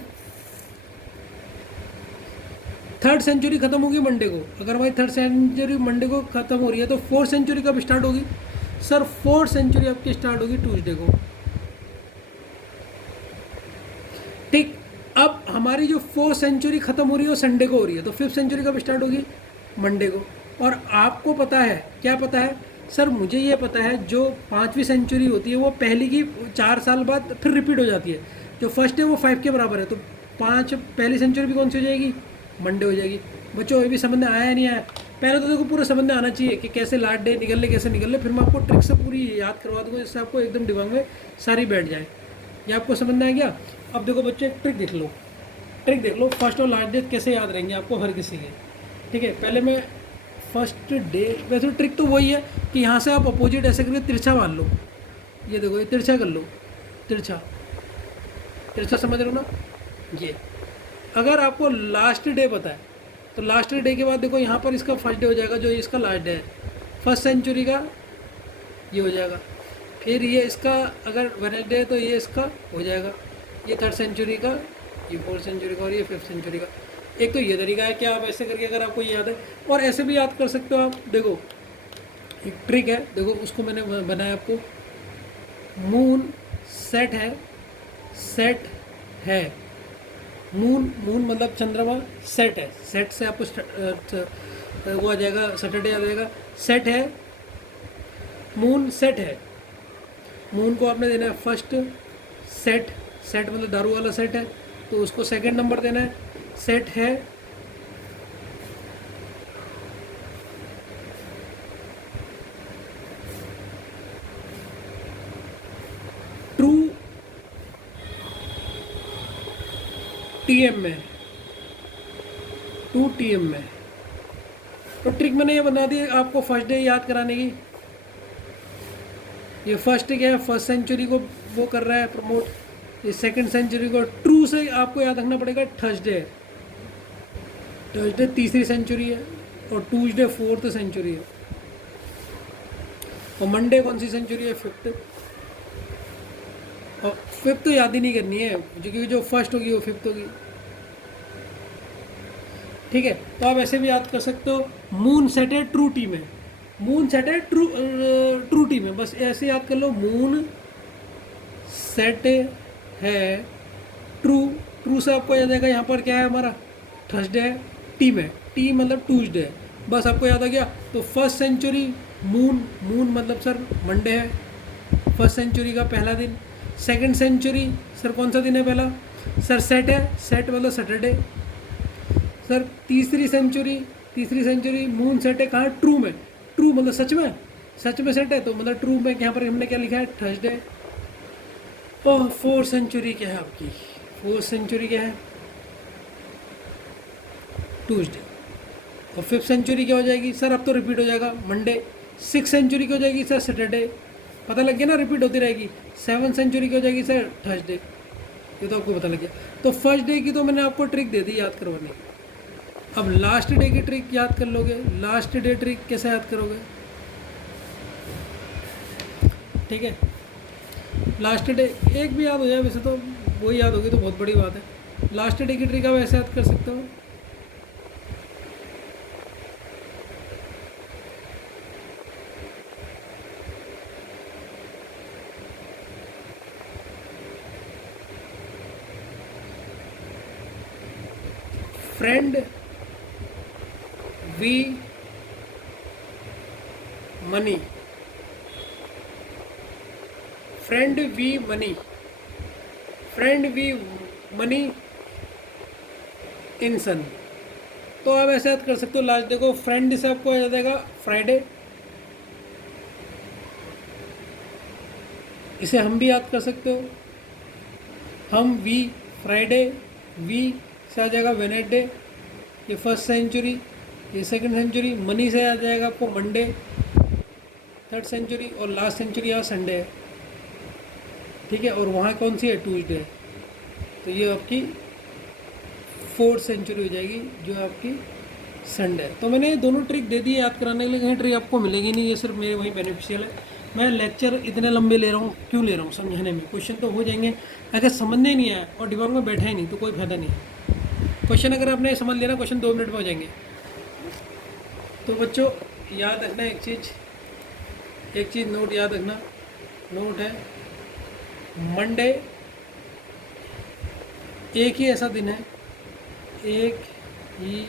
थर्ड सेंचुरी खत्म होगी मंडे को, अगर हमारी थर्ड सेंचुरी मंडे को खत्म हो रही है तो फोर्थ सेंचुरी कब स्टार्ट होगी सर, फोर्थ सेंचुरी आपकी स्टार्ट होगी ट्यूसडे को। ठीक, अब हमारी जो फोर्थ सेंचुरी खत्म हो रही है वो संडे को हो रही है, तो फिफ्थ सेंचुरी कब स्टार्ट होगी, मंडे को। और आपको पता है, क्या पता है सर, मुझे ये पता है जो 5वीं सेंचुरी होती है वो पहली की 4 साल बाद फिर रिपीट हो जाती है। जो फर्स्ट है वो 5 के बराबर है, तो 5 पहली सेंचुरी भी कौन सी हो जाएगी, मंडे हो जाएगी। बच्चों ये भी समझ में आया या नहीं आया? पहले तो देखो पूरा समझ में आना चाहिए कि कैसे लास्ट डे निकल ले, कैसे निकल ले, फिर मैं आपको ट्रिक से पूरी याद करवा दूँगा जिससे आपको एकदम दिमाग में सारी बैठ जाए। ये आपको समझ में आ गया? अब देखो बच्चे एक ट्रिक देख लो, ट्रिक देख लो, फर्स्ट और लास्ट डे कैसे याद रहेंगे आपको हर किसी के। ठीक है, पहले मैं फर्स्ट डे, वैसे ट्रिक तो वही है कि यहाँ से आप अपोजिट ऐसे करके तिरछा मान लो। ये देखो ये तिरछा कर लो, तिरछा, तिरछा समझ रहे हो ना। ये अगर आपको लास्ट डे पता है तो लास्ट डे के बाद देखो यहाँ पर इसका फर्स्ट डे हो जाएगा, जो इसका लास्ट डे है फर्स्ट सेंचुरी का, ये हो जाएगा। फिर ये इसका अगर वेडनेसडे है तो ये इसका हो जाएगा, ये थर्ड सेंचुरी का, ये फोर्थ सेंचुरी का और ये फिफ्थ सेंचुरी का। एक तो ये तरीका है कि आप ऐसे करके अगर आपको ये याद है, और ऐसे भी याद कर सकते हो आप। देखो एक ट्रिक है, देखो उसको मैंने बनाया आपको। मून सेट है, सेट है, मून, मून मतलब चंद्रमा, सेट है, सेट से आपको वो आ जाएगा, सैटरडे आ जाएगा। सेट है, मून सेट है, मून को आपने देना है फर्स्ट, सेट, सेट मतलब दारू वाला सेट है तो उसको सेकंड नंबर देना है। सेट है ट्रू टीएम में, 2 टीएम में। तो ट्रिक मैंने ये बना दी आपको फर्स्ट डे याद कराने की। ये फर्स्ट क्या है, फर्स्ट सेंचुरी को वो कर रहा है प्रमोट, ये सेकंड सेंचुरी को ट्रू से आपको याद रखना पड़ेगा। थर्सडे, थर्सडे तीसरी सेंचुरी है और ट्यूसडे फोर्थ सेंचुरी है, और मंडे कौन सी सेंचुरी है, फिफ्थ। और फिफ्थ तो याद ही नहीं करनी है क्योंकि जो फर्स्ट होगी वो फिफ्थ होगी। ठीक है, तो आप ऐसे भी याद कर सकते हो। मून सेट है ट्रू टी में, मून सेट है ट्रू टी में, बस ऐसे याद कर लो। मून सेट है ट्रू, ट्रू से आपको याद आएगा यहाँ पर क्या है हमारा, थर्सडे है, टी में, टी मतलब ट्यूसडे है, बस आपको याद आ गया। तो फर्स्ट सेंचुरी मून, मून मतलब सर मंडे है, फर्स्ट सेंचुरी का पहला दिन। सेकंड सेंचुरी सर कौन सा दिन है पहला, सर सेट है, सेट मतलब सैटरडे। सर तीसरी सेंचुरी, तीसरी सेंचुरी मून सेट है कहाँ, ट्रू में, ट्रू मतलब सच में, सच में सेट है तो मतलब ट्रू में यहाँ पर हमने क्या लिखा है, थर्सडे। और फोर्थ सेंचुरी क्या है आपकी, फोर्थ सेंचुरी क्या है, ट्यूसडे। और फिफ्थ सेंचुरी क्या हो जाएगी सर, अब तो रिपीट हो जाएगा, मंडे। सिक्स सेंचुरी की हो जाएगी सर, सैटरडे, पता लग गया ना, रिपीट होती रहेगी। सेवन सेंचुरी की हो जाएगी सर, थर्सडे, ये तो आपको पता लग गया। तो फर्स्ट डे की तो मैंने आपको ट्रिक दे दी याद करवाने की। अब लास्ट डे की ट्रिक याद कर लोगे, लास्ट डे ट्रिक कैसे याद करोगे, ठीक है। लास्ट डे एक भी याद हो जाए, वैसे तो वही याद होगी तो बहुत बड़ी बात है। लास्ट डे की ट्रिक आप ऐसे याद कर सकते हो, friend we money, friend we money, friend we money in son. तो आप ऐसे याद कर सकते हो। लास्ट डे को फ्रेंड से आपको याद आएगा फ्राइडे, इसे हम भी याद कर सकते हो, हम वी फ्राइडे, वी से आ जाएगा वेनेसडे, ये फर्स्ट सेंचुरी, ये सेकंड सेंचुरी। मनी से आ जाएगा आपको मंडे, थर्ड सेंचुरी, और लास्ट सेंचुरी यहाँ संडे है, ठीक है। और वहाँ कौन सी है, ट्यूसडे है। तो ये आपकी फोर्थ सेंचुरी हो जाएगी जो आपकी संडे है। तो मैंने ये दोनों ट्रिक दे दी याद कराने के लिए, कहीं ट्रिक आपको मिलेगी नहीं, ये सिर्फ मेरे वही बेनिफिशियल है। मैं लेक्चर इतने लंबे ले रहा हूँ, क्यों ले रहा हूँ, समझाने में। क्वेश्चन तो हो जाएंगे, अगर समझने नहीं आया और दिमाग में बैठा ही नहीं तो कोई फायदा नहीं है। क्वेश्चन अगर आपने समझ लिया ना, क्वेश्चन 2 मिनट में हो जाएंगे। तो बच्चों याद रखना एक चीज़ नोट याद रखना, नोट है मंडे एक ही ऐसा दिन है, एक ही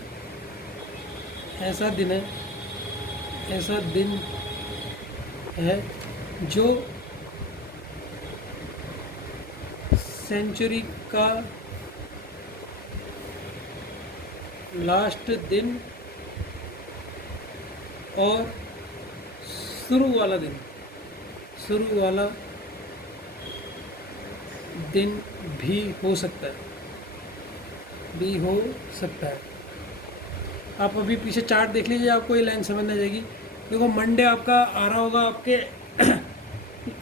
ऐसा दिन है जो सेंचुरी का लास्ट दिन और शुरू वाला दिन भी हो सकता है। आप अभी पीछे चार्ट देख लीजिए, आपको ये लाइन समझ में आ जाएगी। देखो मंडे आपका आ रहा होगा आपके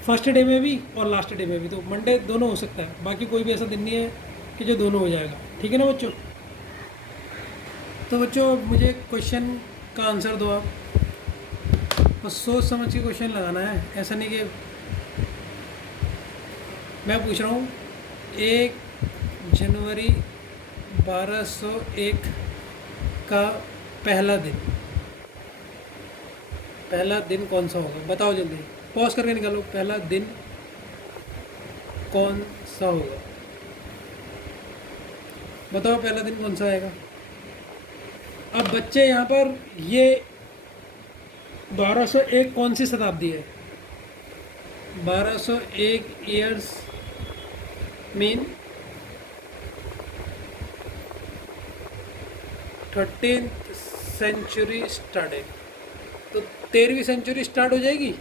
फर्स्ट डे में भी और लास्ट डे में भी, तो मंडे दोनों हो सकता है, बाकी कोई भी ऐसा दिन नहीं है कि जो दोनों हो जाएगा, ठीक है ना बच्चों। तो बच्चों मुझे क्वेश्चन का आंसर दो आप, बस सोच समझ के क्वेश्चन लगाना है, ऐसा नहीं कि मैं पूछ रहा हूँ 1 जनवरी 1201 का पहला दिन कौन सा होगा, बताओ जल्दी, पॉज करके निकालो। पहला दिन कौन सा होगा, बताओ पहला दिन कौन सा आएगा। अब बच्चे यहाँ पर ये 1201 कौन सी शताब्दी है, 1201 years mean 13th century started, तो 13वीं सेंचुरी स्टार्ट हो जाएगी।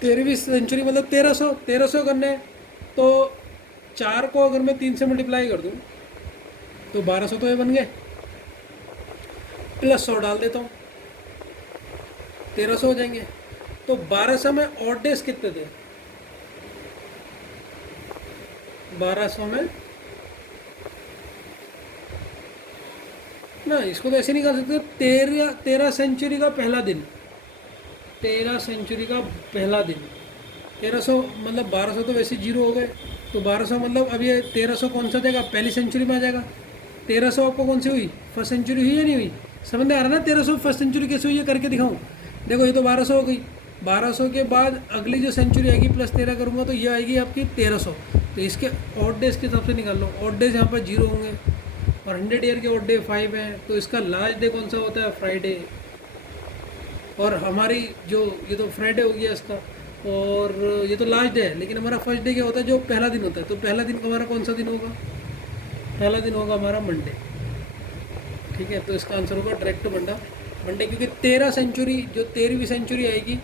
13वीं सेंचुरी मतलब 1300 करना है, तो 4 को अगर मैं 3 से मल्टीप्लाई कर दूं तो 1200 तो ये बन गए, प्लस 100 डाल देता हूँ, 1300 हो जाएंगे। तो 1200 में ऑड डेज कितने थे, 1200 में ना, इसको तो ऐसे नहीं कर सकते। 13 सेंचुरी का पहला दिन, 1300 मतलब 1200 तो वैसे जीरो हो गए, तो 1200 मतलब अब ये 1300 कौन सा जाएगा, पहली सेंचुरी में आ जाएगा। 1300 आपको कौन सी हुई, फर्स्ट सेंचुरी हुई या नहीं हुई, समझ में आ रहा ना। 1300 फर्स्ट सेंचुरी कैसे हुई है करके दिखाऊँ, देखो ये तो 1200 हो गई, 1200 के बाद अगली जो सेंचुरी आएगी प्लस 13 करूँगा तो ये आएगी आपकी 1300। तो इसके ऑड डेज के हिसाब से निकाल लो, ऑड डेज यहाँ पर जीरो होंगे और 100 ईयर के ऑड डे 5 हैं, तो इसका लास्ट डे कौन सा होता है, फ्राइडे। और हमारी जो ये तो फ्राइडे हो गया इसका, और ये तो लास्ट डे है, लेकिन हमारा फर्स्ट डे क्या होता है, जो पहला दिन होता है। तो पहला दिन हमारा कौन सा दिन होगा, पहला दिन होगा हमारा मंडे, ठीक है। तो इसका आंसर होगा डायरेक्ट मंडे, क्योंकि 13 सेंचुरी जो 13वीं सेंचुरी आएगी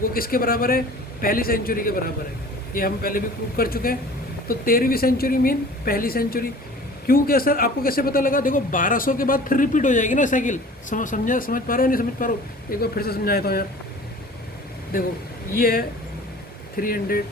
वो किसके बराबर है, पहली सेंचुरी के बराबर है, ये हम पहले भी प्रूव कर चुके हैं। तो 13वीं सेंचुरी मीन पहली सेंचुरी। क्यों, क्या सर आपको कैसे पता लगा, देखो 1200 के बाद फिर रिपीट हो जाएगी ना साइकिल, समझ पा रहे हो नहीं समझ पा रहे हो, एक बार फिर से समझा देता हूँ यार। देखो ये है 300,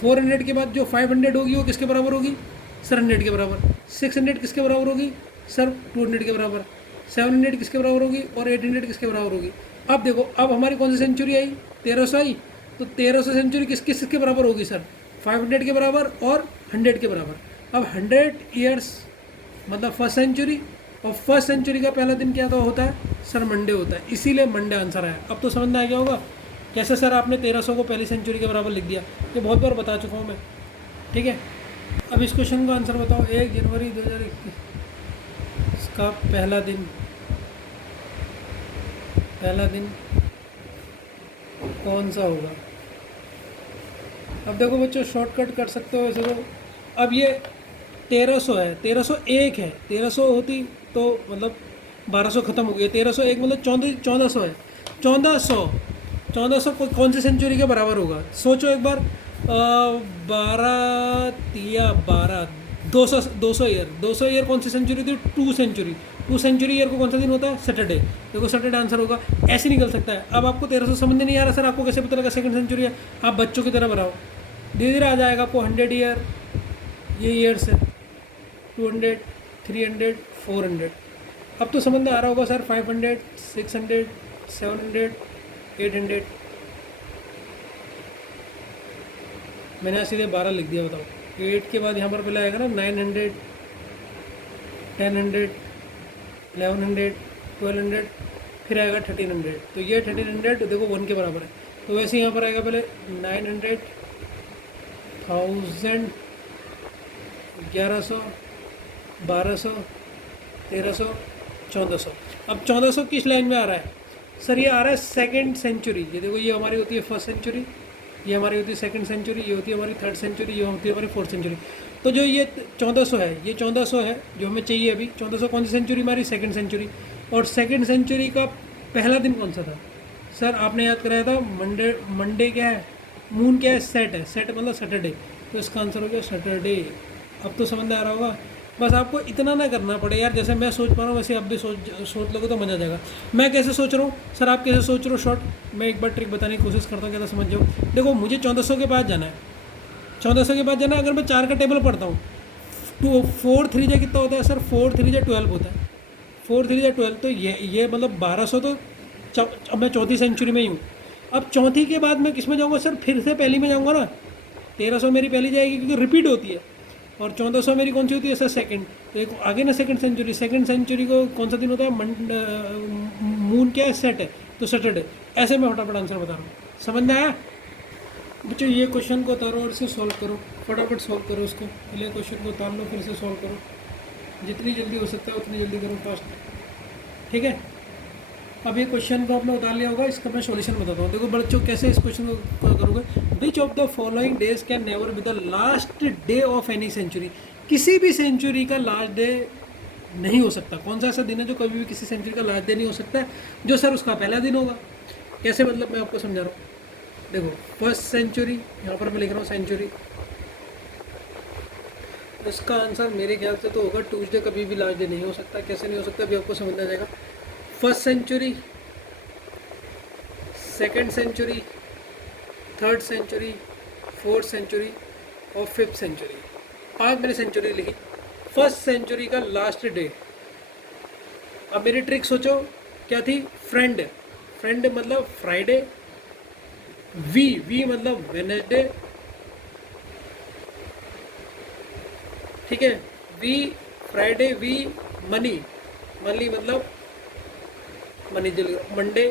400 के बाद जो 500 होगी वो किसके बराबर होगी, सर 100 के बराबर। 600 किसके बराबर होगी, सर 200 के बराबर। 700 किसके बराबर होगी और 800 किसके बराबर होगी। अब देखो अब हमारी कौन सी सेंचुरी आई, 1300 आई, तो 1300 सेंचुरी किसके बराबर होगी सर, 500 के बराबर और 100 के बराबर। अब 100 ईयर्स मतलब फर्स्ट सेंचुरी, और फर्स्ट सेंचुरी का पहला दिन क्या तो होता है सर, मंडे होता है, इसीलिए मंडे आंसर आया। अब तो समझ में आ गया होगा कैसे सर आपने 1300 को पहली सेंचुरी के बराबर लिख दिया, ये बहुत बार बता चुका हूँ मैं, ठीक है। अब इस क्वेश्चन का आंसर बताओ, 1 जनवरी 2021 का पहला दिन कौन सा होगा। अब देखो बच्चों शॉर्टकट कर सकते हो वैसे तो। अब ये 1300 है, 1301 है, 1300 होती तो मतलब 1200 ख़त्म हो गया, 1301 मतलब 1400 है। 1400 कौन सी सेंचुरी के बराबर होगा, सोचो एक बार। 12 या 12 200 ईयर, 200 ईयर कौन सी सेंचुरी थी? 2 सेंचुरी। 2 सेंचुरी ईयर को कौन सा दिन होता है? सैटरडे। देखो सैटरडे आंसर होगा। ऐसे निकल सकता है। अब आपको 1300 समझ नहीं आ रहा सर, आपको कैसे पता लगा सेकंड सेंचुरी है? आप बच्चों की तरह बनाओ, धीरे धीरे आ जाएगा आपको। 100 ईयर, ये ईयर्स है, 200, 300, 400। अब तो समझ में आ रहा होगा सर। 500, 600, 700, 800। मैंने सीधे 12 लिख दिया, बताओ। 8 के बाद यहाँ पर पहले आएगा ना 900, 1000, 1100, 1200, फिर आएगा 1300। तो ये 1300 देखो 1 के बराबर है। तो वैसे यहाँ पर आएगा पहले 900, 1000, 1100, 1200, 1300, 1400। अब 1400 किस लाइन में आ रहा है सर? ये आ रहा है सेकंड सेंचुरी। ये देखो, ये हमारी होती है फर्स्ट सेंचुरी, ये हमारी होती है सेकंड सेंचुरी, ये होती है हमारी थर्ड सेंचुरी, ये होती है हमारी फोर्थ सेंचुरी। तो जो ये 1400 है, ये 1400 है जो हमें चाहिए अभी। 1400 कौन सी सेंचुरी हमारी? Second century. और सेकंड सेंचुरी का पहला दिन कौन सा था सर? आपने याद कराया था मंडे। मंडे क्या है? मून क्या है? सेट है। सेट मतलब सैटरडे। तो इसका आंसर हो गया सैटरडे। अब तो समझ में आ रहा होगा। बस आपको इतना ना करना पड़े यार, जैसे मैं सोच पा रहा हूँ वैसे आप भी सोच लोगे तो मज़ा आ जाएगा। मैं कैसे सोच रहा हूँ सर, आप कैसे सोच रहे हो शॉर्ट? मैं एक बार ट्रिक बताने की कोशिश करता हूँ, क्या समझ जाओ। देखो, मुझे 1400 के बाद जाना है। 1400 के बाद जाना है। अगर मैं 4 का टेबल पढ़ता हूँ, तो 4 3 जा कितना होता है सर? 4 3 जा 12 होता है। 4 3 जा 12, तो ये मतलब 1200। तो अब मैं चौथी सेंचुरी में ही हूँ। अब चौथी के बाद मैं किस में जाऊँगा सर? फिर से पहली में जाऊँगा ना। 1300 मेरी पहली जाएगी क्योंकि रिपीट होती है। और 1400 मेरी कौन सी होती है सर? सेकंड। तो एक आगे ना सेकंड सेंचुरी। सेकंड सेंचुरी को कौन सा दिन होता है? मून क्या है? सेट है, तो सैटरडे। ऐसे मैं फटाफट आंसर बता रहा हूँ। समझ में आया बच्चों? ये क्वेश्चन को उतारो और इसे सॉल्व करो, फटाफट सॉल्व करो उसको। पहले क्वेश्चन को उतार लो, फिर से सॉल्व करो। जितनी जल्दी हो सकता है उतनी जल्दी करो, फास्ट। ठीक है। अब ये क्वेश्चन को आपने उतार लिया होगा, इसका मैं सॉल्यूशन बताता हूँ। देखो बच्चों, कैसे इस क्वेश्चन को करोगे। Which of the following days can never be the last day of any century? किसी भी सेंचुरी का लास्ट डे नहीं हो सकता। कौन सा ऐसा दिन है जो कभी भी किसी सेंचुरी का लास्ट डे नहीं हो सकता? जो सर उसका पहला दिन होगा। कैसे मतलब, मैं आपको समझा रहा हूँ। देखो, फर्स्ट सेंचुरी, यहाँ पर मैं लिख रहा हूँ सेंचुरी। इसका आंसर मेरे ख्याल से तो होगा ट्यूसडे। कभी भी लास्ट डे नहीं हो सकता। कैसे नहीं हो सकता अभी आपको समझ आ जाएगा। First century, second century, third century, fourth century और फिफ्थ सेंचुरी। 5 मैंने सेंचुरी लिखी। फर्स्ट सेंचुरी का लास्ट डे। अब मेरी ट्रिक सोचो क्या थी? फ्रेंड। फ्रेंड मतलब फ्राइडे। वी मतलब वेनेसडे। ठीक है। वी फ्राइडे, वी मनी। मनी मतलब मनी जल मंडे।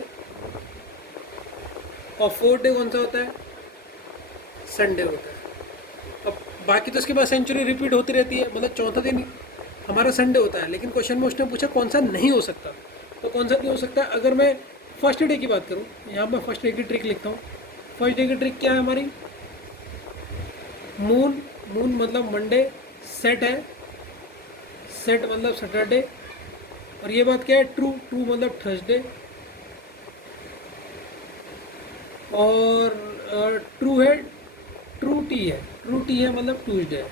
और फोर्थ डे कौन सा होता है? संडे होता है। अब बाकी तो इसके बाद सेंचुरी रिपीट होती रहती है, मतलब चौथा दिन हमारा संडे होता है। लेकिन क्वेश्चन में उसने पूछा कौन सा नहीं हो सकता, तो कौन सा नहीं हो सकता? अगर मैं फर्स्ट डे की बात करूँ, यहाँ मैं फर्स्ट डे की ट्रिक लिखता हूँ। फर्स्ट डे की ट्रिक क्या है हमारी? मून। मून मतलब मंडे। सेट है। सेट मतलब सैटरडे। और ये बात क्या है? ट्रू। ट्रू मतलब थर्सडे। और ट्रू है, ट्रू टी है। ट्रू टी है मतलब ट्यूसडे।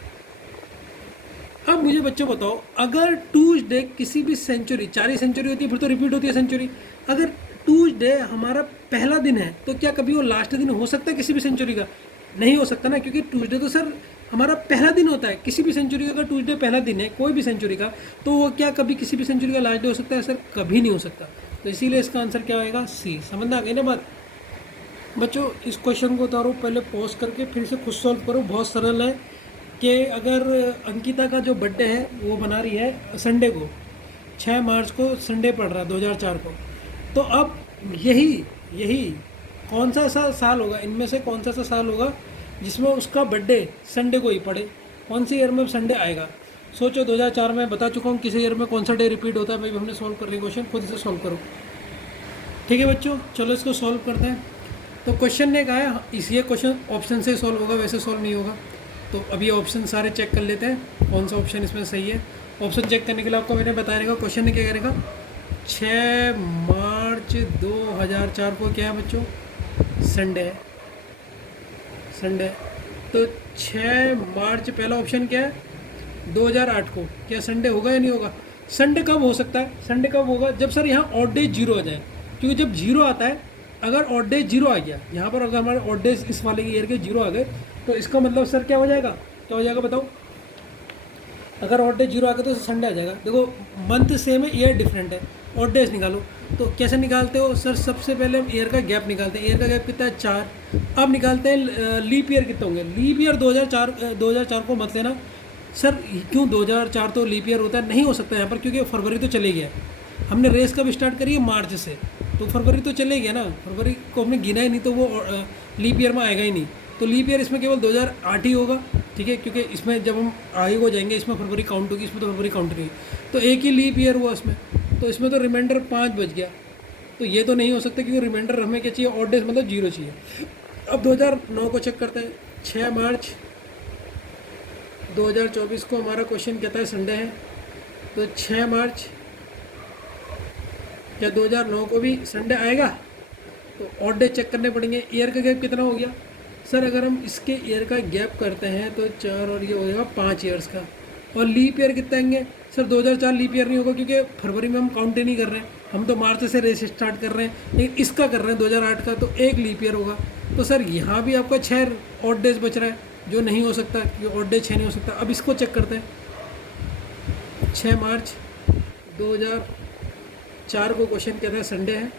अब मुझे बच्चों बताओ, अगर ट्यूसडे किसी भी सेंचुरी, 4 ही सेंचुरी होती है फिर तो रिपीट होती है सेंचुरी। अगर ट्यूसडे हमारा पहला दिन है तो क्या कभी वो लास्ट दिन हो सकता है किसी भी सेंचुरी का? नहीं हो सकता ना, क्योंकि ट्यूसडे तो सर हमारा पहला दिन होता है किसी भी सेंचुरी का। अगर ट्यूसडे पहला दिन है कोई भी सेंचुरी का, तो वो क्या कभी किसी भी सेंचुरी का लास्ट डे हो सकता है? सर कभी नहीं हो सकता। तो इसीलिए इसका आंसर क्या होगा? सी। समझ आ गई ना बात बच्चों? इस क्वेश्चन को उतारो, पहले पॉज करके फिर से खुद सॉल्व करो। बहुत सरल है कि अगर अंकिता का जो बर्थडे है वो बना रही है संडे को, 6 मार्च को संडे पड़ रहा है 2004 को, तो अब यही कौन सा ऐसा साल होगा, इनमें से कौन सा ऐसा साल होगा जिसमें उसका बर्थडे संडे को ही पड़े? कौन सी ईयर में संडे आएगा? सोचो। 2004 में बता चुका हूँ किस ईयर में कौन सा डे रिपीट होता है। भाई हमने सॉल्व कर लिया क्वेश्चन, खुद से सॉल्व करो। ठीक है बच्चों, चलो इसको सॉल्व करते हैं। तो क्वेश्चन ने कहा है इस ये क्वेश्चन ऑप्शन से सॉल्व होगा, वैसे सॉल्व नहीं होगा। तो अभी ऑप्शन सारे चेक कर लेते हैं कौन सा ऑप्शन इसमें सही है। ऑप्शन चेक करने के लिए आपको मैंने बताया रहेगा क्वेश्चन ने क्या करेगा। 6 मार्च 2004 को क्या है बच्चों? संडे है। संडे। तो 6 मार्च पहला ऑप्शन क्या है? 2008 को क्या संडे होगा या नहीं होगा? संडे कब हो सकता है? संडे कब होगा? जब सर यहाँ ऑड डे जीरो आ जाए, क्योंकि जब जीरो आता है, अगर ऑड डे जीरो आ गया यहाँ पर, अगर हमारे ऑड डेज इस वाले ईयर के जीरो आ गए, तो इसका मतलब सर क्या हो जाएगा? क्या हो जाएगा बताओ? अगर ऑड डे जीरो आ गया तो संडे आ जाएगा। देखो मंथ सेम है, ईयर डिफरेंट है, ऑड डेज निकालो। तो कैसे निकालते हो सर? सबसे पहले हम ईयर का गैप निकालते हैं। ईयर का गैप कितना है? 4। अब निकालते हैं लीप ईयर कितना होंगे। लीप ईयर 2004 को मत लेना सर। क्यों 2004 तो लीप ईयर होता है? नहीं हो सकता यहाँ पर, क्योंकि फरवरी तो चले गया। हमने रेस कब स्टार्ट करी है? मार्च से, तो फरवरी तो चले गया ना। फरवरी को हमने गिना ही नहीं, तो वो लीप ईयर में आएगा ही नहीं। तो लीप ईयर इसमें केवल 2008 ही होगा, ठीक है, क्योंकि इसमें जब हम आगे हो जाएंगे इसमें फरवरी काउंट होगी, इसमें तो फरवरी काउंट नहीं। तो एक ही लीप ईयर हुआ इसमें, तो इसमें तो रिमाइंडर 5 बच गया। तो ये तो नहीं हो सकता, क्योंकि रिमाइंडर हमें क्या चाहिए? ऑड डेज मतलब जीरो चाहिए। अब 2009 को चेक करते हैं। 6 मार्च 2024 को हमारा क्वेश्चन कहता है संडे है, तो 6 मार्च क्या 2009 को भी संडे आएगा? तो ऑड डे चेक करने पड़ेंगे। ईयर का गैप कितना हो गया सर? अगर हम इसके ईयर का गैप करते हैं तो 4 और ये हो जाएगा 5 ईयर्स का। और लीप ईयर कितना आएंगे सर? 2004 लीप ईयर नहीं होगा, क्योंकि फरवरी में हम काउंट ही नहीं कर रहे हैं, हम तो मार्च से रेस स्टार्ट कर रहे हैं, लेकिन इसका कर रहे हैं 2008 का, तो एक लीप ईयर होगा। तो सर यहाँ भी आपका 6 ऑड डेज बच रहा है, जो नहीं हो सकता, क्योंकि ऑड डे 6 नहीं हो सकता। अब इसको चेक करते हैं। 6 मार्च 2004 को क्वेश्चन कहता है संडे है,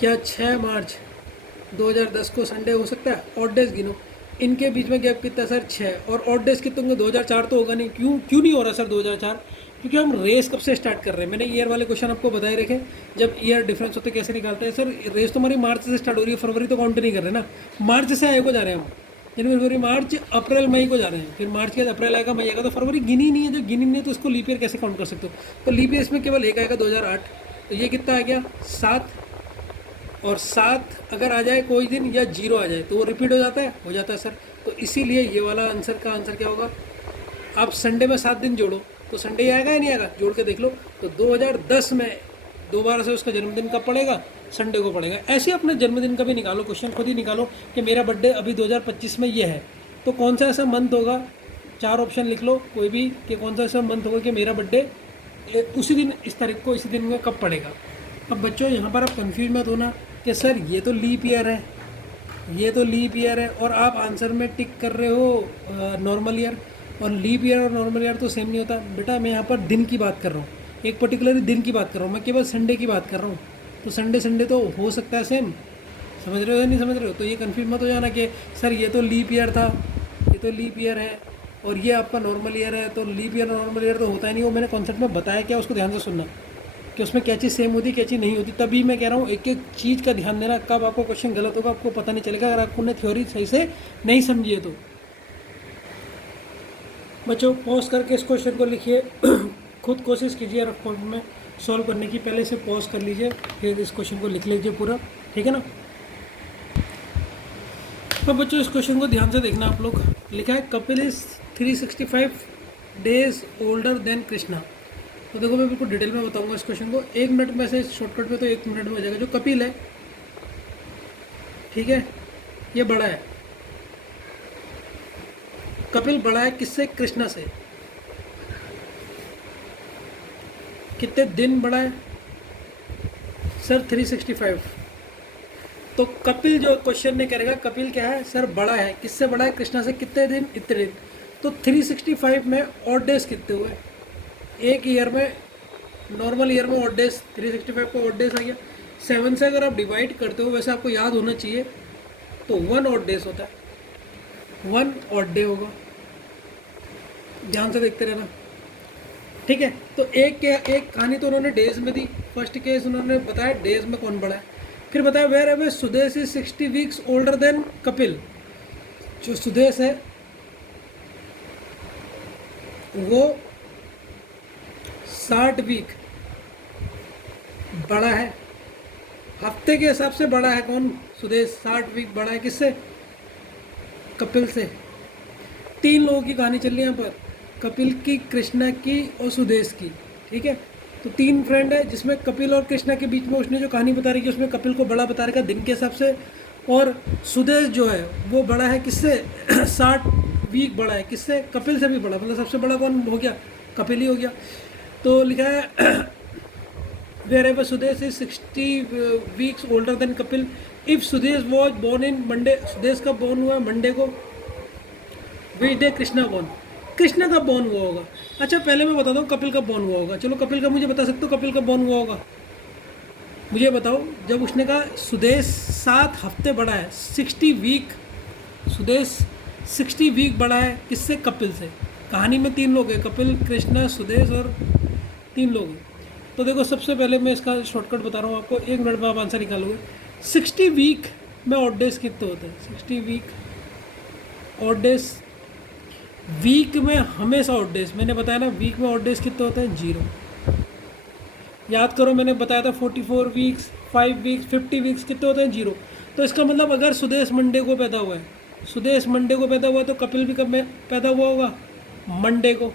क्या 6 मार्च 2010 को संडे हो सकता है? ऑड डेज गिनो, इनके बीच में गैप कितना सर? 6। और ऑड डेज कितने होंगे? 2004 तो होगा नहीं। क्यों नहीं हो रहा सर 2004? क्योंकि हम रेस कब से स्टार्ट कर रहे हैं? मैंने ईयर वाले क्वेश्चन आपको बताए रखे, जब ईयर डिफरेंस होते कैसे निकालते हैं सर। रेस तो हमारी मार्च से स्टार्ट हो रही है, फरवरी तो काउंट नहीं कर रहे ना। मार्च से आगे को जा रहे हैं हम, जनवरी फरवरी मार्च अप्रैल मई को जा रहे हैं, फिर मार्च के बाद अप्रैल आएगा, मई आएगा, तो फरवरी गिनी नहीं है। जो गिनी नहीं है तो उसको लीप ईयर कैसे काउंट कर सकते हो? तो लीप ईयर इसमें केवल एक आएगा 2008। तो ये कितना आ गया? 7। और 7 अगर आ जाए कोई दिन या 0 आ जाए तो वो रिपीट हो जाता है? हो जाता है सर। तो इसीलिए ये वाला आंसर का आंसर क्या होगा? आप संडे में 7 दिन जोड़ो तो संडे आएगा या नहीं आएगा? जोड़ के देख लो। तो 2010 में दोबारा से उसका जन्मदिन कब पड़ेगा? संडे को पड़ेगा। ऐसे अपने जन्मदिन का भी निकालो, क्वेश्चन खुद ही निकालो कि मेरा बर्थडे अभी 2025 में ये है, तो कौन सा ऐसा मंथ होगा? 4 ऑप्शन लिख लो कोई भी, कि कौन सा ऐसा मंथ होगा कि मेरा बर्थडे उसी दिन, इस तारीख को, इसी दिन में कब पड़ेगा। अब बच्चों यहाँ पर आप कन्फ्यूज मत होना कि सर ये तो लीप ईयर है, ये तो लीप ईयर है, और आप आंसर में टिक कर रहे हो नॉर्मल ईयर। और लीप ईयर और नॉर्मल ईयर तो सेम नहीं होता बेटा। मैं यहाँ पर दिन की बात कर रहा हूँ, एक पर्टिकुलर दिन की बात कर रहा हूँ, मैं केवल संडे की बात कर रहा हूँ। तो संडे तो हो सकता है सेम, समझ रहे हो या नहीं समझ रहे हो? तो ये कन्फ्यूज मत हो जाना कि सर ये तो लीप ईयर था, ये तो लीप ईयर है, और ये आपका नॉर्मल ईयर है। तो लीप ईयर और नॉर्मल ईयर तो होता ही नहीं। वो मैंने कॉन्सेप्ट में बताया क्या, उसको ध्यान से सुनना कि उसमें क्या चीज़ सेम होती, क्या चीज़ नहीं होती। तभी मैं कह रहा हूँ एक एक चीज़ का ध्यान देना, कब आपको क्वेश्चन गलत होगा आपको पता नहीं चलेगा, अगर आपने थ्योरी सही से नहीं समझी है तो। बच्चों पॉज करके इस क्वेश्चन को लिखिए, खुद कोशिश कीजिए रफ कॉपी में सॉल्व करने की। पहले से पॉज कर लीजिए, फिर इस क्वेश्चन को लिख लीजिए पूरा, ठीक है ना। तो बच्चों इस क्वेश्चन को ध्यान से देखना आप लोग। लिखा है Kapil is 365 days older than Krishna. तो देखो मैं बिल्कुल डिटेल में बताऊंगा इस क्वेश्चन को। 1 मिनट में से शॉर्टकट में तो 1 मिनट में हो जाएगा। जो कपिल है, ठीक है, ये बड़ा है। कपिल बड़ा है किससे? कृष्णा से। कितने दिन बड़ा है सर? 365। तो कपिल जो क्वेश्चन ने करेगा, कपिल क्या है सर? बड़ा है। किससे बड़ा है? कृष्णा से। कितने दिन? इतने दिन। तो 365 में ऑड डेज कितने हुए? एक ईयर में, नॉर्मल ईयर में ऑड डेज 365 को ऑड डेज आ गया। 7 से अगर आप डिवाइड करते हो, वैसे आपको याद होना चाहिए, तो 1 ऑड डेज होता है, 1 ऑड डे होगा। ध्यान से देखते रहना, ठीक है। तो एक कहानी तो उन्होंने डेज में दी। फर्स्ट केस उन्होंने बताया डेज में कौन बड़ा है। फिर बताया wherever Sudesh is 60 weeks older than Kapil. जो सुदेश है वो 60 वीक बड़ा है। हफ्ते के हिसाब से बड़ा है कौन? सुदेश। 60 वीक बड़ा है किससे? कपिल से। 3 लोगों की कहानी चल रही है यहाँ पर, कपिल की, कृष्णा की और सुदेश की, ठीक है। तो 3 फ्रेंड है, जिसमें कपिल और कृष्णा के बीच में उसने जो कहानी बता रही है उसमें कपिल को बड़ा बता रखा दिन के हिसाब से, और सुदेश जो है वो बड़ा है किससे? 60 वीक बड़ा है किससे? कपिल से भी बड़ा, मतलब सबसे बड़ा कौन हो गया? कपिल ही हो गया। तो लिखा है wherever Sudesh is 60 weeks older than Kapil, if Sudesh was born in Monday, Sudesh कब बोर्न हुआ? मंडे को। Which day Krishna born, Krishna कब बोर्न हुआ होगा? अच्छा पहले मैं बताता हूँ कपिल कब बोर्न हुआ होगा। चलो कपिल का मुझे बता सकते हो, कपिल कब बोर्न हुआ होगा? मुझे बताओ। जब उसने कहा सुदेश 7 हफ्ते बड़ा है, 60 वीक, सुदेश 60 वीक बड़ा है किससे? कपिल से। कहानी में 3 लोग हैं, कपिल, कृष्णा, सुदेश और 3 लोग हैं। तो देखो सबसे पहले मैं इसका शॉर्टकट बता रहा हूँ आपको, 1 मिनट में आप आंसर निकालोगे। 60 वीक में ऑड डेज कितने होते हैं? 60 वीक ऑड डेज, वीक में हमेशा ऑड डेज, मैंने बताया ना वीक में ऑड डेज कितने होते हैं? 0। याद करो मैंने बताया था 44 वीक्स, 5 वीक्स, 50 वीक्स कितने होते हैं? 0। तो इसका मतलब अगर सुदेश मंडे को पैदा हुआ है, सुदेश मंडे को पैदा हुआ है, तो कपिल भी कब में पैदा हुआ होगा? मंडे को।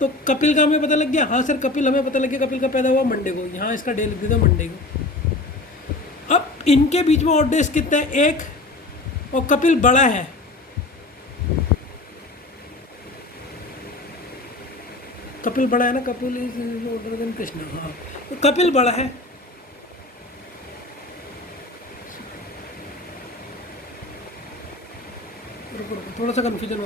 तो कपिल का हमें पता लग गया। हाँ सर कपिल हमें पता लग गया, कपिल का पैदा हुआ मंडे को, यहाँ इसका डे लिख दिया मंडे को। अब इनके बीच में ऑड डेज कितने हैं? 1, और कपिल बड़ा है, कपिल बड़ा है ना, Kapil is older than Krishna. हाँ तो कपिल बड़ा है, थोड़ा सा कन्फ्यूजन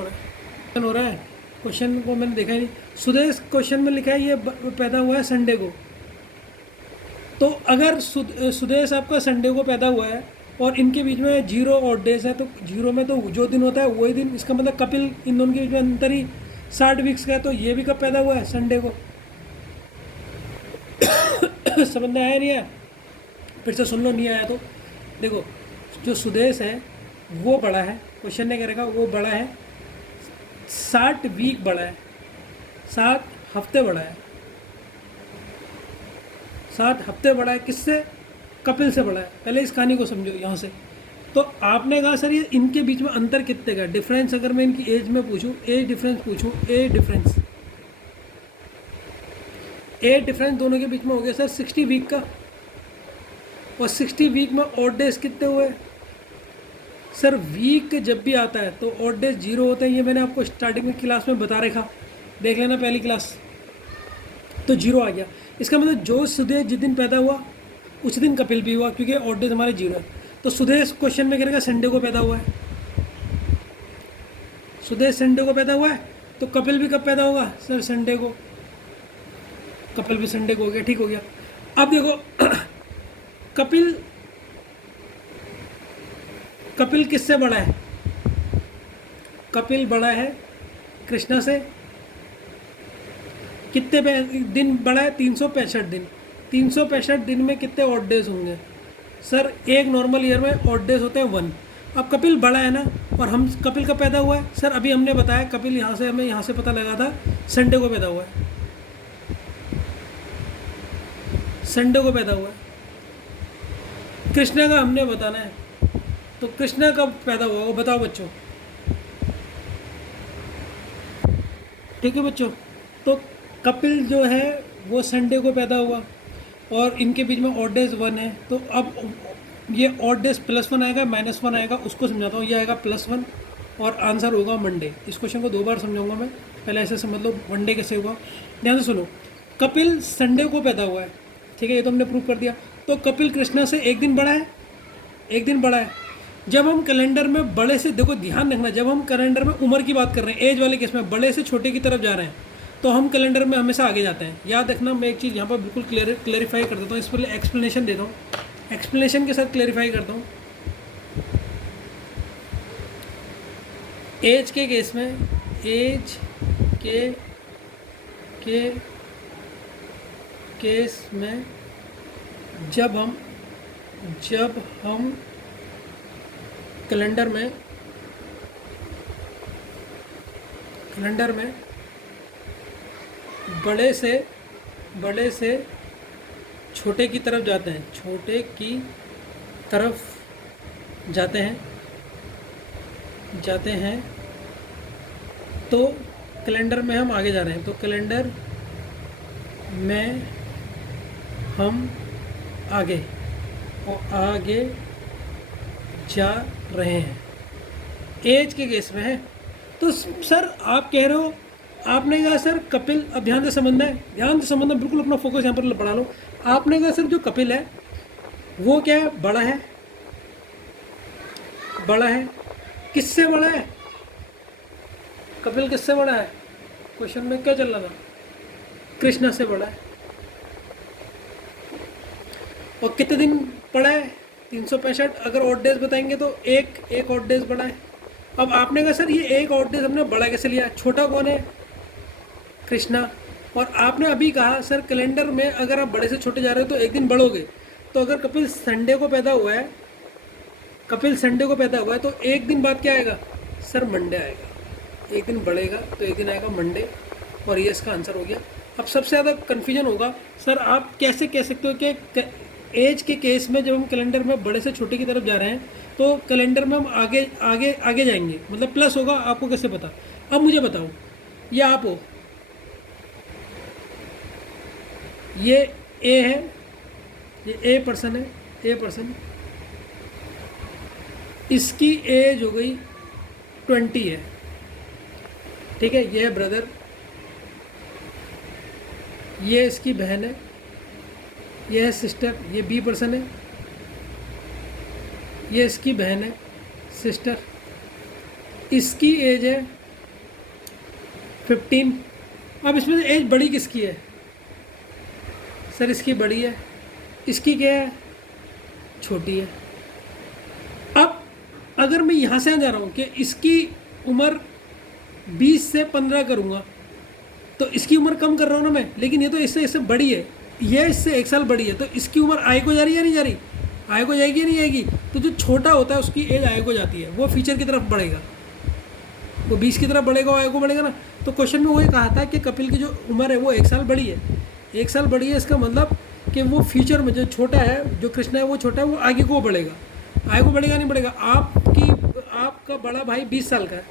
हो रहा है क्वेश्चन को मैंने देखा ही नहीं। सुदेश क्वेश्चन में लिखा है ये पैदा हुआ है संडे को, तो अगर सुदेश आपका संडे को पैदा हुआ है और इनके बीच में 0 ऑड डेज है, तो 0 में तो जो दिन होता है वही दिन, इसका मतलब कपिल इन दोनों के बीच में अंतर ही 60 वीक्स का है। तो ये भी कब पैदा हुआ है? संडे को। समझ में आया नहीं है? फिर से सुन लो, नहीं आया तो देखो। जो सुदेश है वो बड़ा है, क्वेश्चन ने कह रखा वो बड़ा है, 60 वीक बड़ा है, 7 हफ्ते बड़ा है, 7 हफ्ते बड़ा है किससे? कपिल से बड़ा है। पहले इस कहानी को समझो यहाँ से। तो आपने कहा सर ये इनके बीच में अंतर कितने का? डिफरेंस अगर मैं इनकी एज में पूछूं, एज डिफरेंस पूछूं, एज डिफरेंस दोनों के बीच में हो गया सर 60 वीक का। और 60 वीक में ऑड डेज कितने हुए? सर वीक जब भी आता है तो ऑड डेज 0 होते हैं, ये मैंने आपको स्टार्टिंग में क्लास में बता रखा, देख लेना पहली क्लास। तो 0 आ गया, इसका मतलब जो सुदेश जिस दिन पैदा हुआ उस दिन कपिल भी हुआ, क्योंकि ऑड डेज हमारे 0 है। तो सुदेश क्वेश्चन में कहेगा संडे को पैदा हुआ है, सुदेश संडे को पैदा हुआ है, तो कपिल भी कब पैदा होगा? सर संडे को, कपिल भी संडे को हो गया, ठीक हो गया। अब देखो कपिल किससे बड़ा है? कपिल बड़ा है कृष्णा से। कितने दिन बड़ा है? 365 दिन। 365 दिन में कितने ऑड डेज होंगे? सर एक नॉर्मल ईयर में ऑड डेज होते हैं 1। अब कपिल बड़ा है ना, और हम कपिल का पैदा हुआ है सर, अभी हमने बताया कपिल यहाँ से, हमें यहाँ से पता लगा था संडे को पैदा हुआ है, संडे को पैदा हुआ है। कृष्णा का हमने बताना है, तो कृष्णा कब पैदा हुआ वो बताओ बच्चों। ठीक है बच्चों, तो कपिल जो है वो संडे को पैदा हुआ और इनके बीच में ऑड डेज 1 है। तो अब ये ऑड डेज +1 आएगा -1 आएगा, उसको समझाता हूँ। ये आएगा +1 और आंसर होगा मंडे। इस क्वेश्चन को 2 बार समझाऊंगा मैं, पहले ऐसे समझ लो मंडे कैसे होगा। ध्यान से सुनो, कपिल संडे को पैदा हुआ है, ठीक है, ये तो हमने प्रूव कर दिया। तो कपिल कृष्णा से 1 दिन बड़ा है, 1 दिन बड़ा है। जब हम कैलेंडर में बड़े से, देखो ध्यान रखना, जब हम कैलेंडर में उम्र की बात कर रहे हैं, एज वाले केस में बड़े से छोटे की तरफ जा रहे हैं, तो हम कैलेंडर में हमेशा आगे जाते हैं। याद रखना, मैं एक चीज़ यहाँ पर बिल्कुल क्लेरिफाई कर देता हूँ, इस पर एक्सप्लेनेशन देता हूँ, एक्सप्लेनेशन के साथ क्लेरिफाई करता हूँ। एज के केस में, एज के केस में जब हम कैलेंडर में बड़े से छोटे की तरफ जाते हैं, छोटे की तरफ जाते हैं, तो कैलेंडर में हम आगे जा रहे हैं, तो कैलेंडर में हम आगे जा रहे हैं। एज के केस में है, तो सर आप कह रहे हो, आपने कहा सर कपिल, अब ध्यान से समझना है, ध्यान से समझना, बिल्कुल अपना फोकस यहाँ पर बढ़ा लो। आपने कहा सर जो कपिल है वो क्या है, बड़ा है, बड़ा है, किससे बड़ा है, कपिल किससे बड़ा है, क्वेश्चन में क्या चल रहा था, कृष्णा से बड़ा है। और कितने दिन पड़ा है, 365, अगर ऑड डेज बताएंगे तो एक ऑड डेज बड़ा है। अब आपने कहा सर ये एक ऑड डेज हमने बड़ा कैसे लिया, छोटा कौन है, कृष्णा। और आपने अभी कहा सर कैलेंडर में अगर आप बड़े से छोटे जा रहे हो तो एक दिन बढ़ोगे, तो अगर कपिल संडे को पैदा हुआ है, कपिल संडे को पैदा हुआ है तो एक दिन बाद क्या आएगा सर, मंडे आएगा। एक दिन बढ़ेगा तो एक दिन आएगा मंडे, और ये इसका आंसर हो गया। अब सबसे ज़्यादा कन्फ्यूजन होगा सर आप कैसे कह सकते हो कि एज के केस में जब हम कैलेंडर में बड़े से छोटे की तरफ जा रहे हैं तो कैलेंडर में हम आगे आगे आगे जाएंगे, मतलब प्लस होगा, आपको कैसे पता। अब मुझे बताओ, ये आप हो, ये ए है, ये ए पर्सन है, ए पर्सन, इसकी एज हो गई 20 है, ठीक है, ये है ब्रदर, ये इसकी बहन है, ये है सिस्टर, ये बी पर्सन है, ये इसकी बहन है सिस्टर, इसकी एज है 15। अब इसमें एज बड़ी किसकी है सर, इसकी बड़ी है, इसकी क्या है, छोटी है। अब अगर मैं यहाँ से जा रहा हूँ कि इसकी उम्र 20 से 15 करूँगा तो इसकी उम्र कम कर रहा हूँ ना मैं, लेकिन ये तो इससे बड़ी है, ये इससे 1 साल बड़ी है, तो इसकी उम्र आगे को जा रही है या नहीं जा रही, आगे को जाएगी या नहीं जाएगी। तो जो छोटा होता है उसकी एज आगे को जाती है, वो फ्यूचर की तरफ बढ़ेगा, वो 20 की तरफ बढ़ेगा, वो आगे को बढ़ेगा ना। तो क्वेश्चन में वही कहा था कि कपिल की जो उम्र है वो 1 साल बड़ी है, 1 साल बड़ी है, इसका मतलब कि वो फ्यूचर में जो छोटा है, जो कृष्णा है वो छोटा है, वो आगे को बढ़ेगा, आगे को बढ़ेगा नहीं बढ़ेगा। आपका बड़ा भाई 20 साल का है,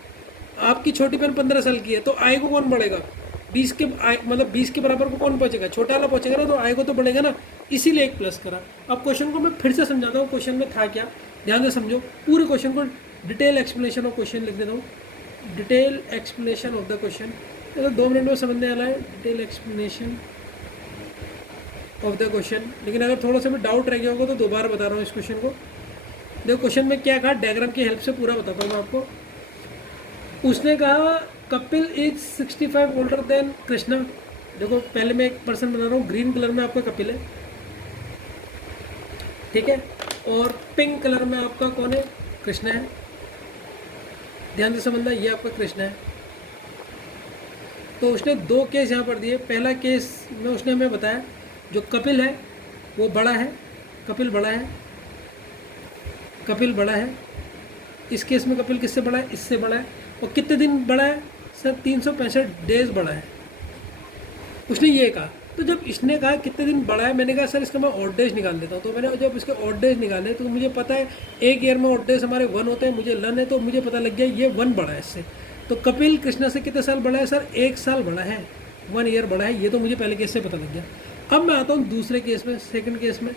आपकी छोटी बहन 15 साल की है, तो आगे को कौन बढ़ेगा, 20 के मतलब 20 के बराबर को कौन पहुंचेगा, छोटा वाला पहुंचेगा ना, तो आगे को तो बढ़ेगा ना, इसीलिए एक प्लस करा। अब क्वेश्चन को मैं फिर से समझाता हूँ, क्वेश्चन में था क्या, ध्यान से समझो, पूरे क्वेश्चन को डिटेल एक्सप्लेनेशन ऑफ क्वेश्चन लिख देता हूँ, detail explanation of the question, तो 2 मिनट में समझने वाला है, detail explanation of the question. लेकिन अगर थोड़ा सा भी डाउट रह गया होगा तो दोबारा बता रहा हूँ इस क्वेश्चन को। देखो क्वेश्चन में क्या कहा, डायग्राम की हेल्प से पूरा बताता हूँ मैं आपको। उसने कहा Kapil is 65 older than Krishna. देखो पहले मैं एक पर्सन बना रहा हूँ, ग्रीन कलर में आपका कपिल है, ठीक है, और पिंक कलर में आपका कौन है, कृष्णा है। ध्यान से समझना, ये आपका कृष्णा है। तो उसने 2 केस यहाँ पर दिए। पहला केस में उसने हमें बताया जो कपिल है वो बड़ा है, कपिल बड़ा है, कपिल बड़ा है। इस केस में कपिल किससे बड़ा है, इससे बड़ा है। और कितने दिन बड़ा है सर, 365 डेज बड़ा है, उसने ये कहा। तो जब इसने कहा कितने दिन बड़ा है, मैंने कहा सर इसका मैं ऑड डेज निकाल देता हूँ। तो मैंने जब इसके ऑड डेज निकाले तो मुझे पता है एक ईयर में ऑड डेज हमारे 1 होते हैं, मुझे लन है, तो मुझे पता लग गया ये 1 बड़ा है इससे। तो कपिल कृष्णा से कितने साल बड़ा है सर, 1 साल बड़ा है, 1 ईयर बड़ा है। ये तो मुझे पहले केस से पता लग गया। अब मैं आता हूँ दूसरे केस में, सेकंड केस में।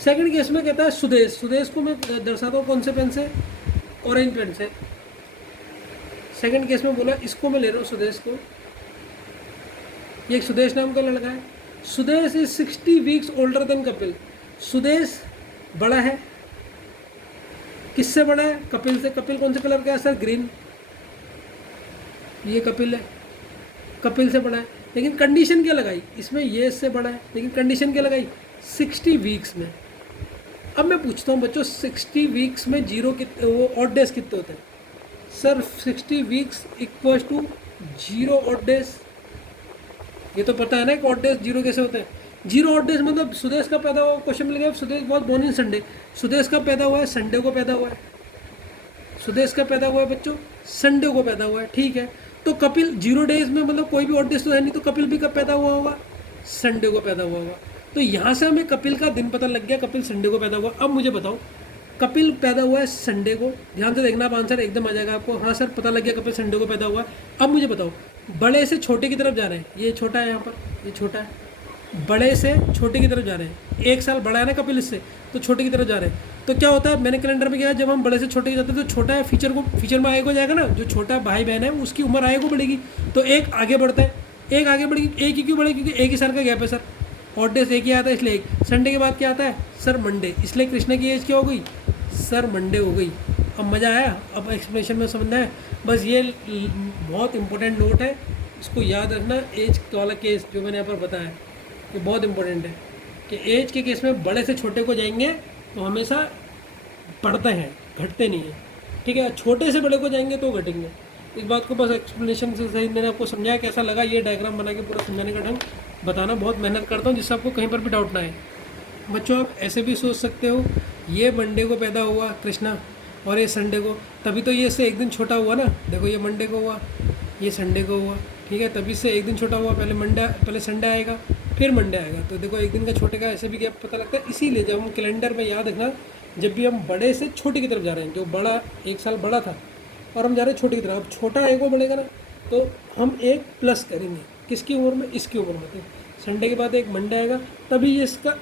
सेकंड केस में कहता है सुदेश। सुदेश को मैं दर्शाता हूँ कौन से पेन से, ऑरेंज पेन से। सेकंड केस में बोला इसको मैं ले रहा हूँ सुदेश को, ये एक सुदेश नाम का लड़का है। Sudesh is 60 weeks older than Kapil. Sudesh बड़ा है, किससे बड़ा है, कपिल से। कपिल कौन से कलर का है सर, ग्रीन। ये कपिल है, कपिल से बड़ा है। लेकिन कंडीशन क्या लगाई इसमें, ये इससे बड़ा है, लेकिन कंडीशन क्या लगाई, 60 वीक्स में। अब मैं पूछता हूँ बच्चों 60 वीक्स में जीरो कितने, वो ऑड डेज कितने होते हैं sir, 60 weeks equals to 0 odd days. ये तो पता है ना कि ऑड डेज 0 कैसे होते हैं। 0 ऑड डेज मतलब सुदेश का पैदा हुआ, क्वेश्चन मिल गया Sudesh was born in Sunday. Sudesh का पैदा हुआ है संडे को पैदा हुआ है, सुदेश का पैदा हुआ है बच्चों संडे को पैदा हुआ है, ठीक है। तो कपिल 0 डेज में मतलब कोई भी ऑड डेज तो है नहीं, तो कपिल भी कब पैदा हुआ होगा, संडे को पैदा हुआ होगा। तो यहाँ से हमें कपिल का दिन पता लग गया, कपिल संडे को पैदा हुआ। अब मुझे बताओ कपिल पैदा हुआ है संडे को, ध्यान से देखना, आप आंसर एकदम आ जाएगा आपको। हाँ सर पता लग गया कपिल संडे को पैदा हुआ। अब मुझे बताओ बड़े से छोटे की तरफ जा रहे हैं, ये छोटा है यहाँ पर, ये छोटा है, बड़े से छोटे की तरफ जा रहे हैं, 1 साल बड़ा है ना कपिल इससे, तो छोटे की तरफ जा रहे हैं। तो क्या होता है, मैंने कैलेंडर में किया, जब हम बड़े से छोटे की जाते हैं तो छोटा है फ्यूचर में आगे को जाएगा ना, जो छोटा भाई बहन है उसकी उम्र आगे को बढ़ेगी, तो एक आगे बढ़ता है, एक आगे बढ़ेगी। एक ही क्यों बढ़ेगी, क्योंकि एक ही साल का गैप है सर, ऑड डेज एक ही आता है इसलिए एक। संडे के बाद क्या आता है सर, मंडे, इसलिए कृष्णा की एज क्या हो गई सर, मंडे हो गई। अब मज़ा आया, अब एक्सप्लेनेशन में समझना है, बस ये बहुत इंपॉर्टेंट नोट है, इसको याद रखना। एज वाला केस जो मैंने यहाँ पर बताया ये बहुत इंपॉर्टेंट है कि एज के केस में बड़े से छोटे को जाएंगे तो हमेशा बढ़ते हैं, घटते नहीं हैं, ठीक है। छोटे से बड़े को जाएंगे तो घटेंगे। इस बात को बस एक्सप्लेनेशन से सही मैंने आपको समझाया, कैसा लगा ये डायग्राम बना के पूरा समझाने का ढंग बताना, बहुत मेहनत करता हूँ जिससे आपको कहीं पर भी डाउट ना आए। बच्चों आप ऐसे भी सोच सकते हो, ये मंडे को पैदा हुआ कृष्णा और ये संडे को, तभी तो ये इससे एक दिन छोटा हुआ ना, देखो ये मंडे को हुआ, ये संडे को हुआ, ठीक है, तभी से एक दिन छोटा हुआ। पहले संडे आएगा फिर मंडे आएगा, तो देखो एक दिन का छोटे का ऐसे भी गैप पता लगता है। इसीलिए जब हम कैलेंडर में याद रखना, जब भी हम बड़े से छोटे की तरफ जा रहे हैं, जो बड़ा 1 साल बड़ा था और हम जा रहे हैं छोटे की तरफ, अब छोटा एक वो बढ़ेगा ना, तो हम एक प्लस करेंगे किसकी उम्र में, इसकी उम्र में। तो संडे के बाद एक मंडे आएगा, तभी ये इसका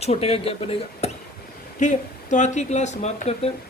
छोटे का गैप बनेगा, ठीक है। तो आज की क्लास समाप्त करते हैं।